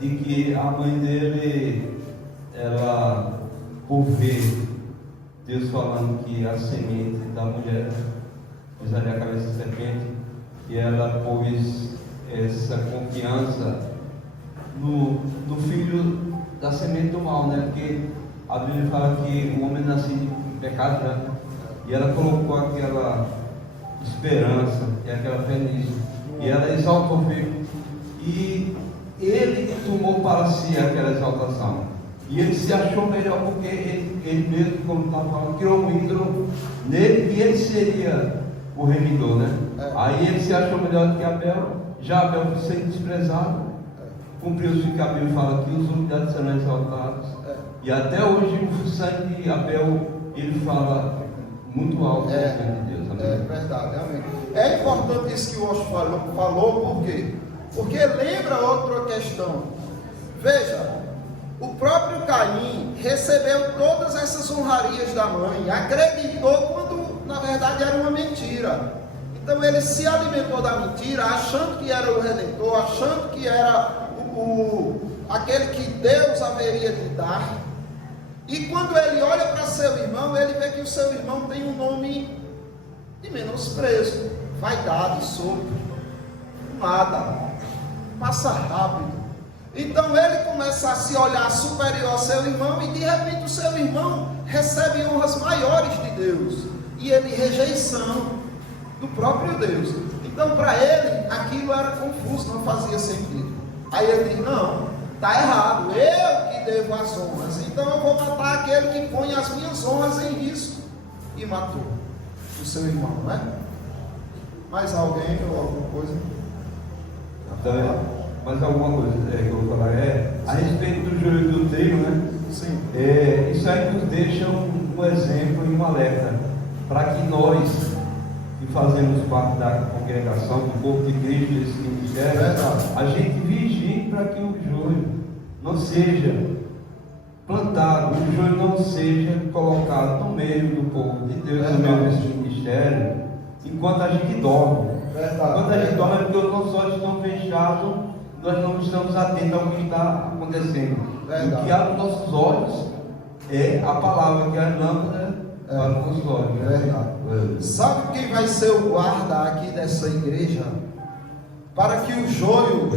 de que a mãe dele, ela, por ver Deus falando que a semente da mulher pisaria a cabeça da serpente, e ela pôs essa confiança no filho da semente do mal, né? Porque a Bíblia fala que o homem nasce em pecado, né? E ela colocou aquela esperança e aquela fé nisso, e ela exaltou o filho, e ele tomou para si aquela exaltação. E ele se achou melhor porque ele mesmo, como estava falando, criou um ídolo nele e ele seria o remidor, né? Aí ele se achou melhor do que Abel. Já Abel foi ser desprezado. Cumpriu-se o que a Bíblia fala, que os humilhados serão exaltados. E até hoje o sangue de Abel, ele fala muito alto no sangue de Deus. Amém? É verdade, amém. É importante isso que o Osho falou, por quê? Porque lembra outra questão. Veja, o próprio Caim recebeu todas essas honrarias da mãe, acreditou quando na verdade era uma mentira. Então ele se alimentou da mentira, achando que era o Redentor, achando que era aquele que Deus haveria de dar. E quando ele olha para seu irmão, ele vê que o seu irmão tem um nome de menosprezo, vaidade, sopro, nada, passa rápido. Então ele começa a se olhar superior ao seu irmão, e de repente o seu irmão recebe honras maiores de Deus, e ele rejeição do próprio Deus. Então para ele aquilo era confuso, não fazia sentido. Aí ele diz: não, está errado, eu que devo as honras, então eu vou matar aquele que põe as minhas honras em risco. E matou o seu irmão, não é? Mais alguém ou alguma coisa? Mas alguma coisa que eu vou falar a respeito do joio do trigo, né? Sim. Isso aí nos deixa um exemplo e um alerta para que nós, que fazemos parte da congregação, do corpo de Cristo, desse ministério, a gente vigie para que o joio não seja plantado, o joio não seja colocado no meio do povo de Deus, no meio desse ministério, enquanto a gente dorme. Quando a gente dorme é porque os nossos olhos estão fechados, nós não estamos atentos ao que está acontecendo. O que abre nossos olhos é a palavra, que é a lâmpada para os nossos olhos. Verdade. Sabe quem vai ser o guarda aqui dessa igreja? Para que o joio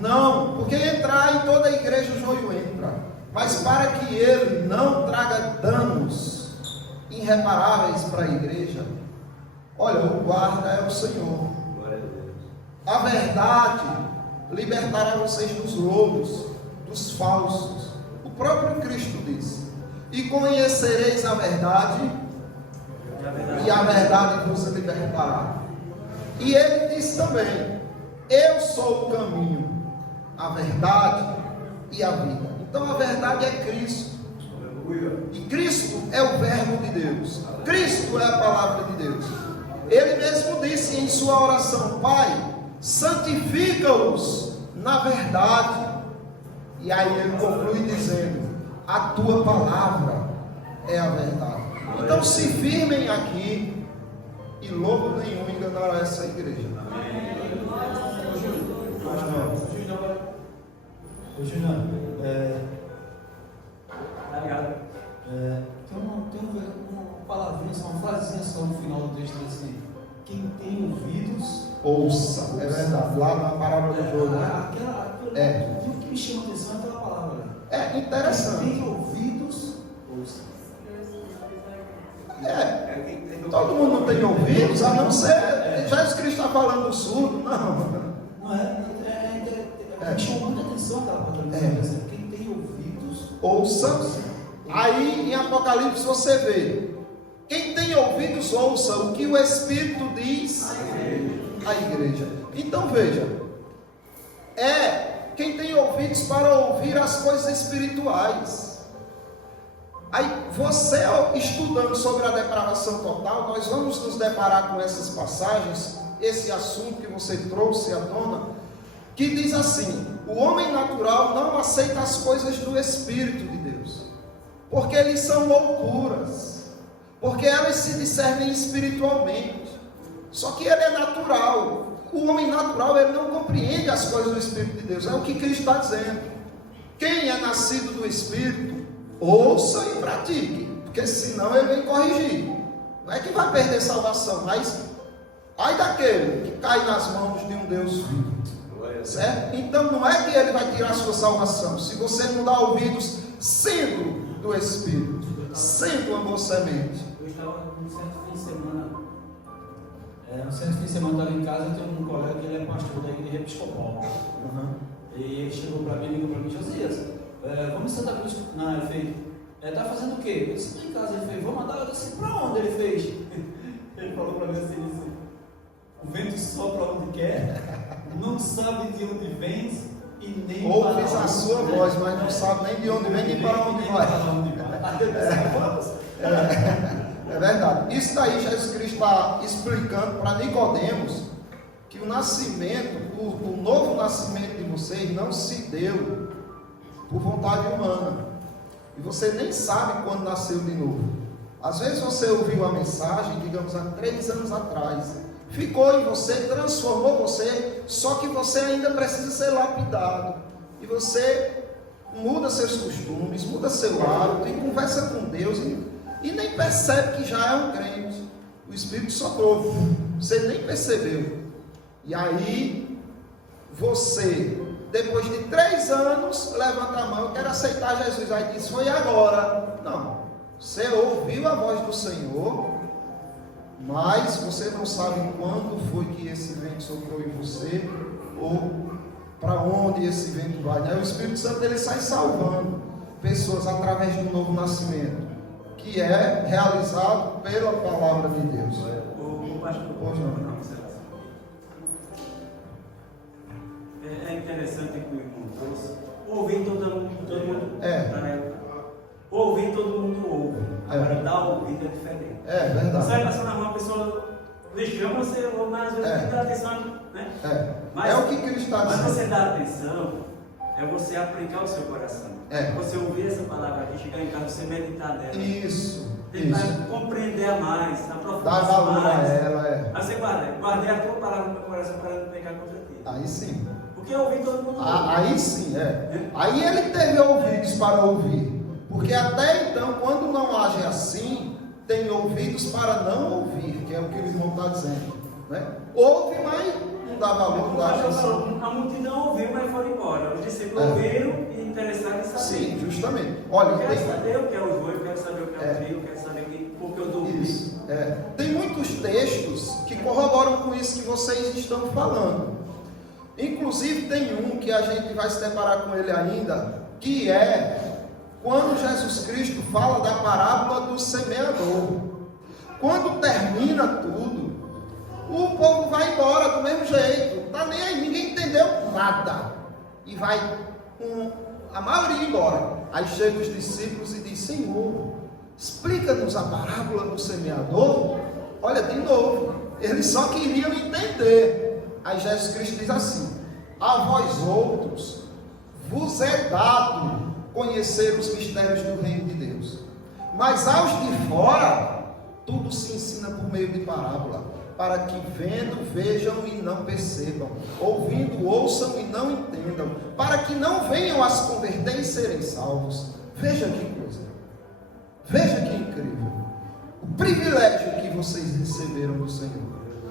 não, porque entrar em toda a igreja o joio entra, mas para que ele não traga danos irreparáveis para a igreja, olha, o guarda é o Senhor. A verdade libertará vocês dos lobos, dos falsos. O próprio Cristo disse: e conhecereis a verdade, e a verdade vos libertará. E ele disse também: eu sou o caminho, a verdade e a vida. Então a verdade é Cristo. E Cristo é o verbo de Deus. Cristo é a palavra de Deus. Ele mesmo disse em sua oração: Pai, santifica-os na verdade. E aí ele conclui dizendo: a tua palavra é a verdade. Então se firmem aqui, e lobo nenhum enganará essa igreja. Ô Júnior, tem uma palavrinha, uma frasezinha só no final do texto assim: quem tem ouvidos, ouça. É verdade, lá na parábola do jogo, né? O que me chama a atenção é aquela palavra. É interessante. Quem tem ouvidos, ouça. Todo mundo não tem ouvidos, a não ser Jesus Cristo está falando do surdo, não. Não é? Me chamou muita atenção aquela palavra. Quem tem ouvidos, ouça. Aí em Apocalipse você vê: quem tem ouvidos, ouça o que o Espírito diz à igreja. Então veja, quem tem ouvidos para ouvir as coisas espirituais. Aí você, estudando sobre a depravação total, nós vamos nos deparar com essas passagens, esse assunto que você trouxe à tona, que diz assim: o homem natural não aceita as coisas do Espírito de Deus, porque eles são loucuras, porque elas se discernem espiritualmente. Só que ele é natural. O homem natural, ele não compreende as coisas do Espírito de Deus. É o que Cristo está dizendo. Quem é nascido do Espírito, ouça e pratique, porque senão ele vem corrigir. Não é que vai perder salvação, mas ai daquele que cai nas mãos de um Deus vivo, certo? Então não é que ele vai tirar a sua salvação, se você não dá ouvidos sendo do Espírito, sendo uma boa semente. Eu estava num certo fim de semana, estava em casa, eu tenho um colega que ele é pastor da igreja episcopal. E ele chegou para mim, ligou para mim: Josias, vamos em Santa Cruz. Não, ele fez: tá fazendo o quê? Eu disse: estou em casa. Ele fez: vou mandar. Eu disse: para onde? Ele fez: ele falou para mim assim: o vento sopra onde quer, não sabe de onde vem e nem ouves a sua voz, mas não sabe nem de onde vem nem para onde vai. É verdade. Isso daí Jesus Cristo está explicando para Nicodemos que o nascimento, o novo nascimento de vocês não se deu por vontade humana. E você nem sabe quando nasceu de novo. Às vezes você ouviu a mensagem, digamos, há 3 anos atrás. Ficou em você, transformou você, só que você ainda precisa ser lapidado. E você muda seus costumes, muda seu hábito e conversa com Deus e nem percebe que já é um crente. O Espírito soprou, você nem percebeu. E aí, você, depois de 3 anos, levanta a mão: eu quero aceitar Jesus. Aí diz: foi agora. Não, você ouviu a voz do Senhor, mas você não sabe quando foi que esse vento soprou em você, ou para onde esse vento vai. O Espírito Santo, ele sai salvando pessoas através do novo nascimento, que é realizado pela palavra de Deus. O pastor, é interessante que o irmão trouxe. Ouvir todo mundo ouvir todo mundo ouve. Agora dar ouvido é diferente. É verdade. Você vai passar na rua, a pessoa lhe chama, você ouve, mas às vezes dá atenção, né? Mas, é o que Cristo está dizendo. Mas você dá atenção, é você aplicar o seu coração. Você ouvir essa palavra aqui, chegar em casa, você meditar nela. Isso. Tentar compreender a mais, aprofundar dar valor mais. A ela, Aí você guardei a tua palavra no meu coração para não pecar contra ti. Aí sim. Porque eu ouvi todo mundo. Aí sim, Aí ele teve ouvidos para ouvir. Porque até então, quando não age assim, tem ouvidos para não ouvir, que é o que o irmão está dizendo. Né? Ouve, mas não dá valor, não dá atenção. A multidão ouviu, mas foram embora. Os discípulos ouviram e interessaram em saber. Sim, justamente. Olha, eu quero saber o que é o joio, eu quero saber o que é o trigo, eu quero saber porque eu dormi. Isso. Tem muitos textos que corroboram com isso que vocês estão falando. Inclusive tem um que a gente vai se deparar com ele ainda, que é quando Jesus Cristo fala da parábola do semeador. Quando termina tudo, o povo vai embora do mesmo jeito, não está nem aí, ninguém entendeu nada. E vai a maioria ia embora. Aí chegam os discípulos e diz: Senhor, explica-nos a parábola do semeador. Olha, de novo, eles só queriam entender. Aí Jesus Cristo diz assim: a vós outros vos é dado conhecer os mistérios do reino de Deus, mas aos de fora tudo se ensina por meio de parábola, para que vendo vejam e não percebam, ouvindo ouçam e não entendam, para que não venham a se converter e serem salvos. Veja que coisa, veja que incrível, o privilégio que vocês receberam do Senhor,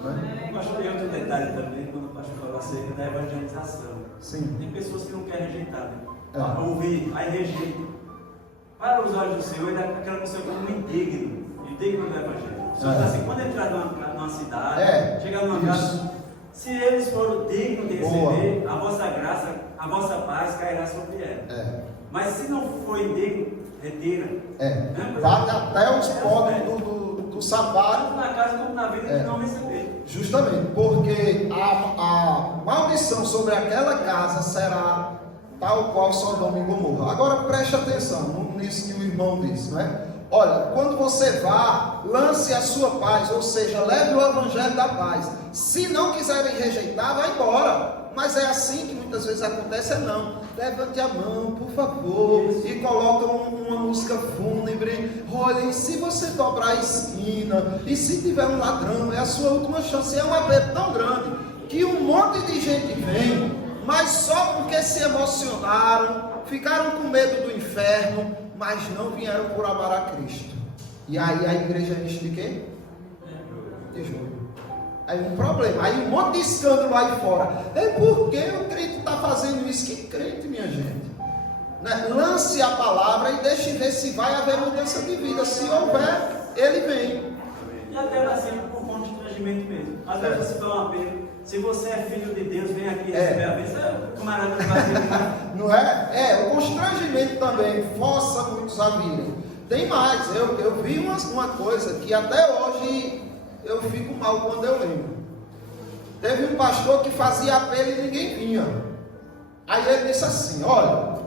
né? Pastor, tem outro detalhe também, quando o pastor fala acerca da evangelização. Sim. Tem pessoas que não querem rejeitar, né? Ouvir, aí rejeita. Para os olhos do Senhor, ele é aquela pessoa como indigno do evangelho. O Senhor está assim, quando entrar numa cidade, chegar numa casa, se eles forem dignos de receber, a vossa graça, a vossa paz cairá sobre ela. Mas se não for indigno, retira. Bate até os pobres do sapato. Na casa como na vida de não receber. Justamente, porque a maldição sobre aquela casa será tal qual Sodoma e Gomorra. Agora preste atenção nisso que o irmão disse, não é? Olha, quando você vá, lance a sua paz, ou seja, leve o evangelho da paz. Se não quiserem rejeitar, vai embora. Mas é assim que muitas vezes acontece, não. Levante a mão, por favor, e coloca uma música fúnebre. Olha, e se você dobrar a esquina, e se tiver um ladrão, é a sua última chance. É um apelo tão grande, que um monte de gente vem, mas só porque se emocionaram, ficaram com medo do inferno, mas não vieram por amar a Cristo. E aí a igreja diz de quê? De joio. Aí um problema, aí um monte de escândalo aí fora. É porque o crente está fazendo isso. Que crente, minha gente? Né? Lance a palavra e deixe ver se vai haver mudança de vida. Se houver, ele vem. E até assim, por constrangimento mesmo. Às vezes você dá um apelo. Se você é filho de Deus, vem aqui receber a bênção. Camarada do Brasil. Não é? O constrangimento também força muitos a virem. Tem mais, eu vi uma coisa que até hoje eu fico mal quando eu lembro. Teve um pastor que fazia apelo e ninguém vinha. Aí ele disse assim: olha,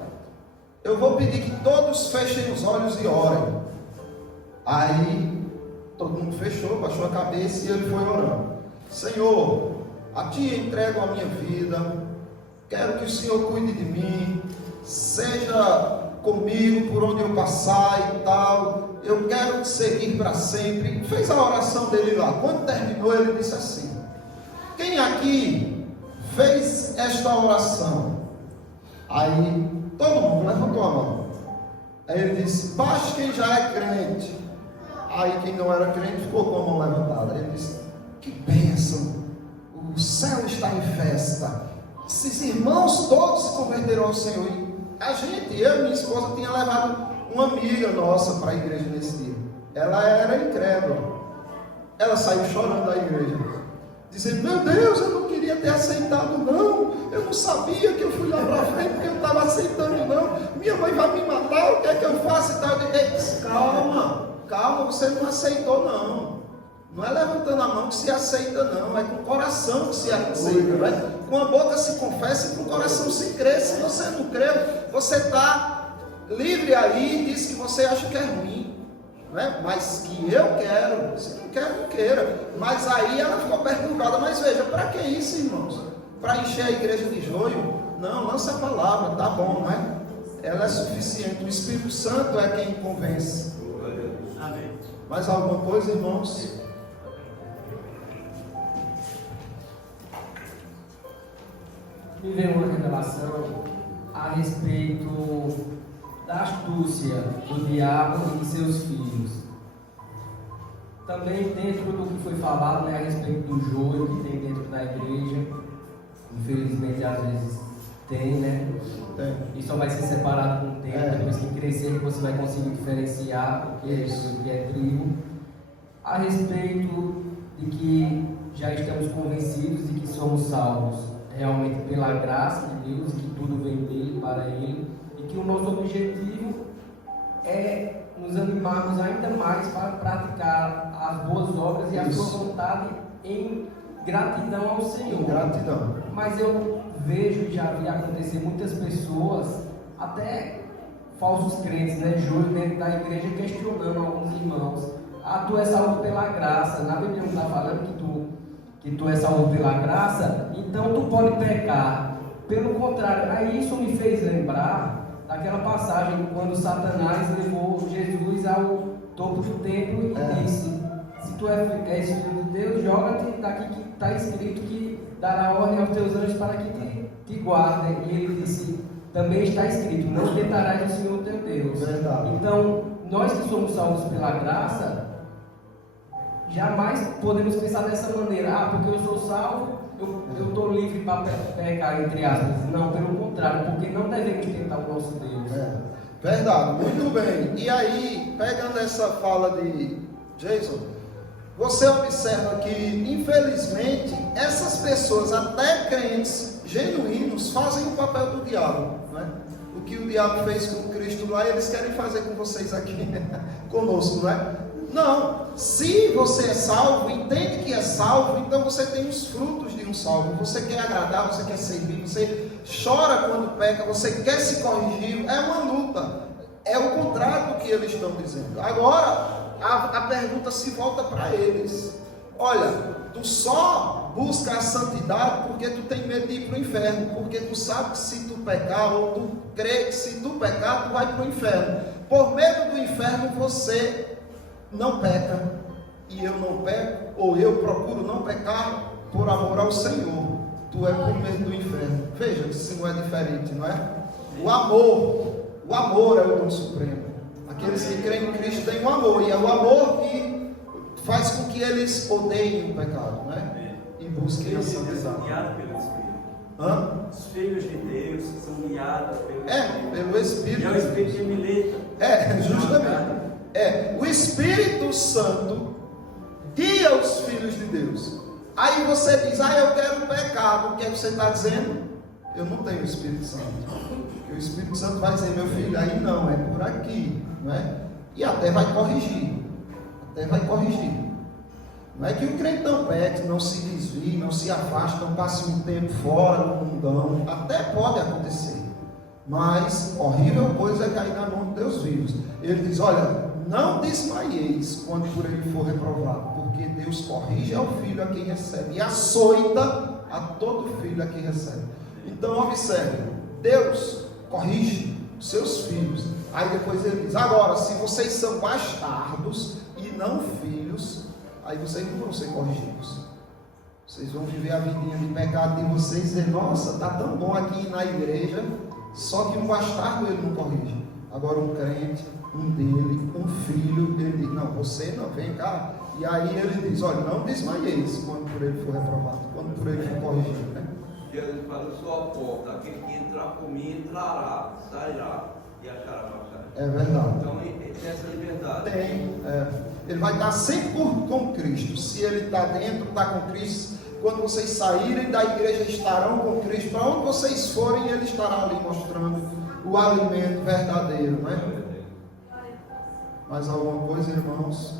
eu vou pedir que todos fechem os olhos e orem. Aí todo mundo fechou, baixou a cabeça e ele foi orando. Senhor, a Ti entrego a minha vida, quero que o Senhor cuide de mim, seja comigo por onde eu passar e tal, eu quero te seguir para sempre. Fez a oração dele lá. Quando terminou, ele disse assim: quem aqui fez esta oração? Aí todo mundo levantou a mão. Aí ele disse: baixe quem já é crente. Aí quem não era crente ficou com a mão levantada. Aí ele disse: que bênção, o céu está em festa, esses irmãos todos se converteram ao Senhor. A gente, eu e minha esposa, tinha levado uma amiga nossa para a igreja nesse dia. Ela era incrédula. Ela saiu chorando da igreja, dizendo: meu Deus, eu não queria ter aceitado não, eu não sabia que eu fui lá para frente porque eu não estava aceitando não, minha mãe vai me matar, o que é que eu faço e tal. Eu disse: calma, você não aceitou não. Não é levantando a mão que se aceita não, é com o coração que se aceita, né? Com a boca se confessa e com o coração se crê. Se você não crê, você está livre aí e diz que você acha que é ruim, né? Mas que eu quero, se não quer, não queira. Mas aí ela ficou perturbada. Mas veja, para que isso, irmãos? Para encher a igreja de joio? Não, lança a palavra, tá bom, não é? Ela é suficiente, o Espírito Santo é quem convence. Amém. Mais alguma coisa, irmãos? Me veio uma revelação a respeito da astúcia do diabo e de seus filhos. Também dentro do que foi falado, né, a respeito do joio que tem dentro da igreja. Infelizmente às vezes tem, né? Tem. E só vai ser separado com o tempo, depois que crescer, que você vai conseguir diferenciar o que é trigo. A respeito de que já estamos convencidos de que somos salvos realmente pela graça de Deus, que tudo vem dele, para ele, e que o nosso objetivo é nos animarmos ainda mais para praticar as boas obras e a sua vontade em gratidão ao Senhor. Gratidão. Mas eu vejo e já vi acontecer muitas pessoas, até falsos crentes, né, Júlio, dentro da igreja, questionando alguns irmãos. Ah, tu é salvo pela graça. Na Bíblia não está falando que tu é salvo pela graça, então tu pode pecar. Pelo contrário, aí isso me fez lembrar daquela passagem quando Satanás levou Jesus ao topo do templo e disse: se tu és filho de Deus, joga-te daqui que está escrito que dará ordem aos teus anjos para que te guardem. E ele disse: também está escrito, não tentarás o Senhor teu Deus. Verdade. Então, nós que somos salvos pela graça, jamais podemos pensar dessa maneira: ah, porque eu sou salvo, eu estou livre para pecar, entre aspas. Não, pelo contrário, porque não devemos tentar o nosso Deus. Verdade, muito bem. E aí, pegando essa fala de Jason, você observa que, infelizmente, essas pessoas, até crentes genuínos, fazem o papel do diabo, né? O que o diabo fez com Cristo lá, eles querem fazer com vocês aqui, conosco, não é? Não, se você é salvo, entende que é salvo, então você tem os frutos de um salvo. Você quer agradar, você quer servir, você chora quando peca, você quer se corrigir, é uma luta. É o contrário do que eles estão dizendo. Agora, a pergunta se volta para eles: olha, tu só busca a santidade porque tu tem medo de ir para o inferno, porque tu sabe que se tu pecar, ou tu crê que se tu pecar, tu vai para o inferno. Por medo do inferno você não peca, e eu não peco, ou eu procuro não pecar por amor ao Senhor. Tu é por medo do inferno. Veja que se não é diferente, não é? O amor é o dom supremo. Aqueles que creem em Cristo têm um amor, e é o amor que faz com que eles odeiem o pecado, né? E busquem a santidade. São guiados pelo Espírito. Os filhos de Deus são guiados pelo Espírito. Pelo Espírito. É o Espírito que milita. Justamente. O Espírito Santo guia os filhos de Deus. Aí você diz: eu quero pecado. O que é que você está dizendo? Eu não tenho o Espírito Santo. Porque o Espírito Santo vai dizer: meu filho, aí não, é por aqui, não é? E até vai corrigir. Não é que o crente não peque, não se desvie, não se afaste, não passe um tempo fora do mundão. Até pode acontecer. Mas horrível coisa é cair na mão de Deus vivos. Ele diz: olha, não desmaieis quando por ele for reprovado, porque Deus corrige ao filho a quem recebe e açoita a todo filho a quem recebe. Então observe, Deus corrige os seus filhos. Aí depois ele diz: agora, se vocês são bastardos e não filhos, aí vocês não vão ser corrigidos. Vocês vão viver a vidinha de pecado de vocês e dizer: nossa, está tão bom aqui na igreja. Só que um bastardo ele não corrige. Agora um crente, um dele, um filho, ele diz: não, você não, vem cá. E aí ele diz: olha, não desmaieis quando por ele for reprovado, quando por ele for corrigido, né? Jesus fala: eu sou a porta, aquele que entrar por mim entrará, sairá e achará passagem. É verdade. Então ele tem essa liberdade. Ele vai estar sempre com Cristo. Se ele está dentro, está com Cristo. Quando vocês saírem da igreja, estarão com Cristo. Para onde vocês forem, ele estará ali mostrando o alimento verdadeiro, né? Mais alguma coisa, irmãos?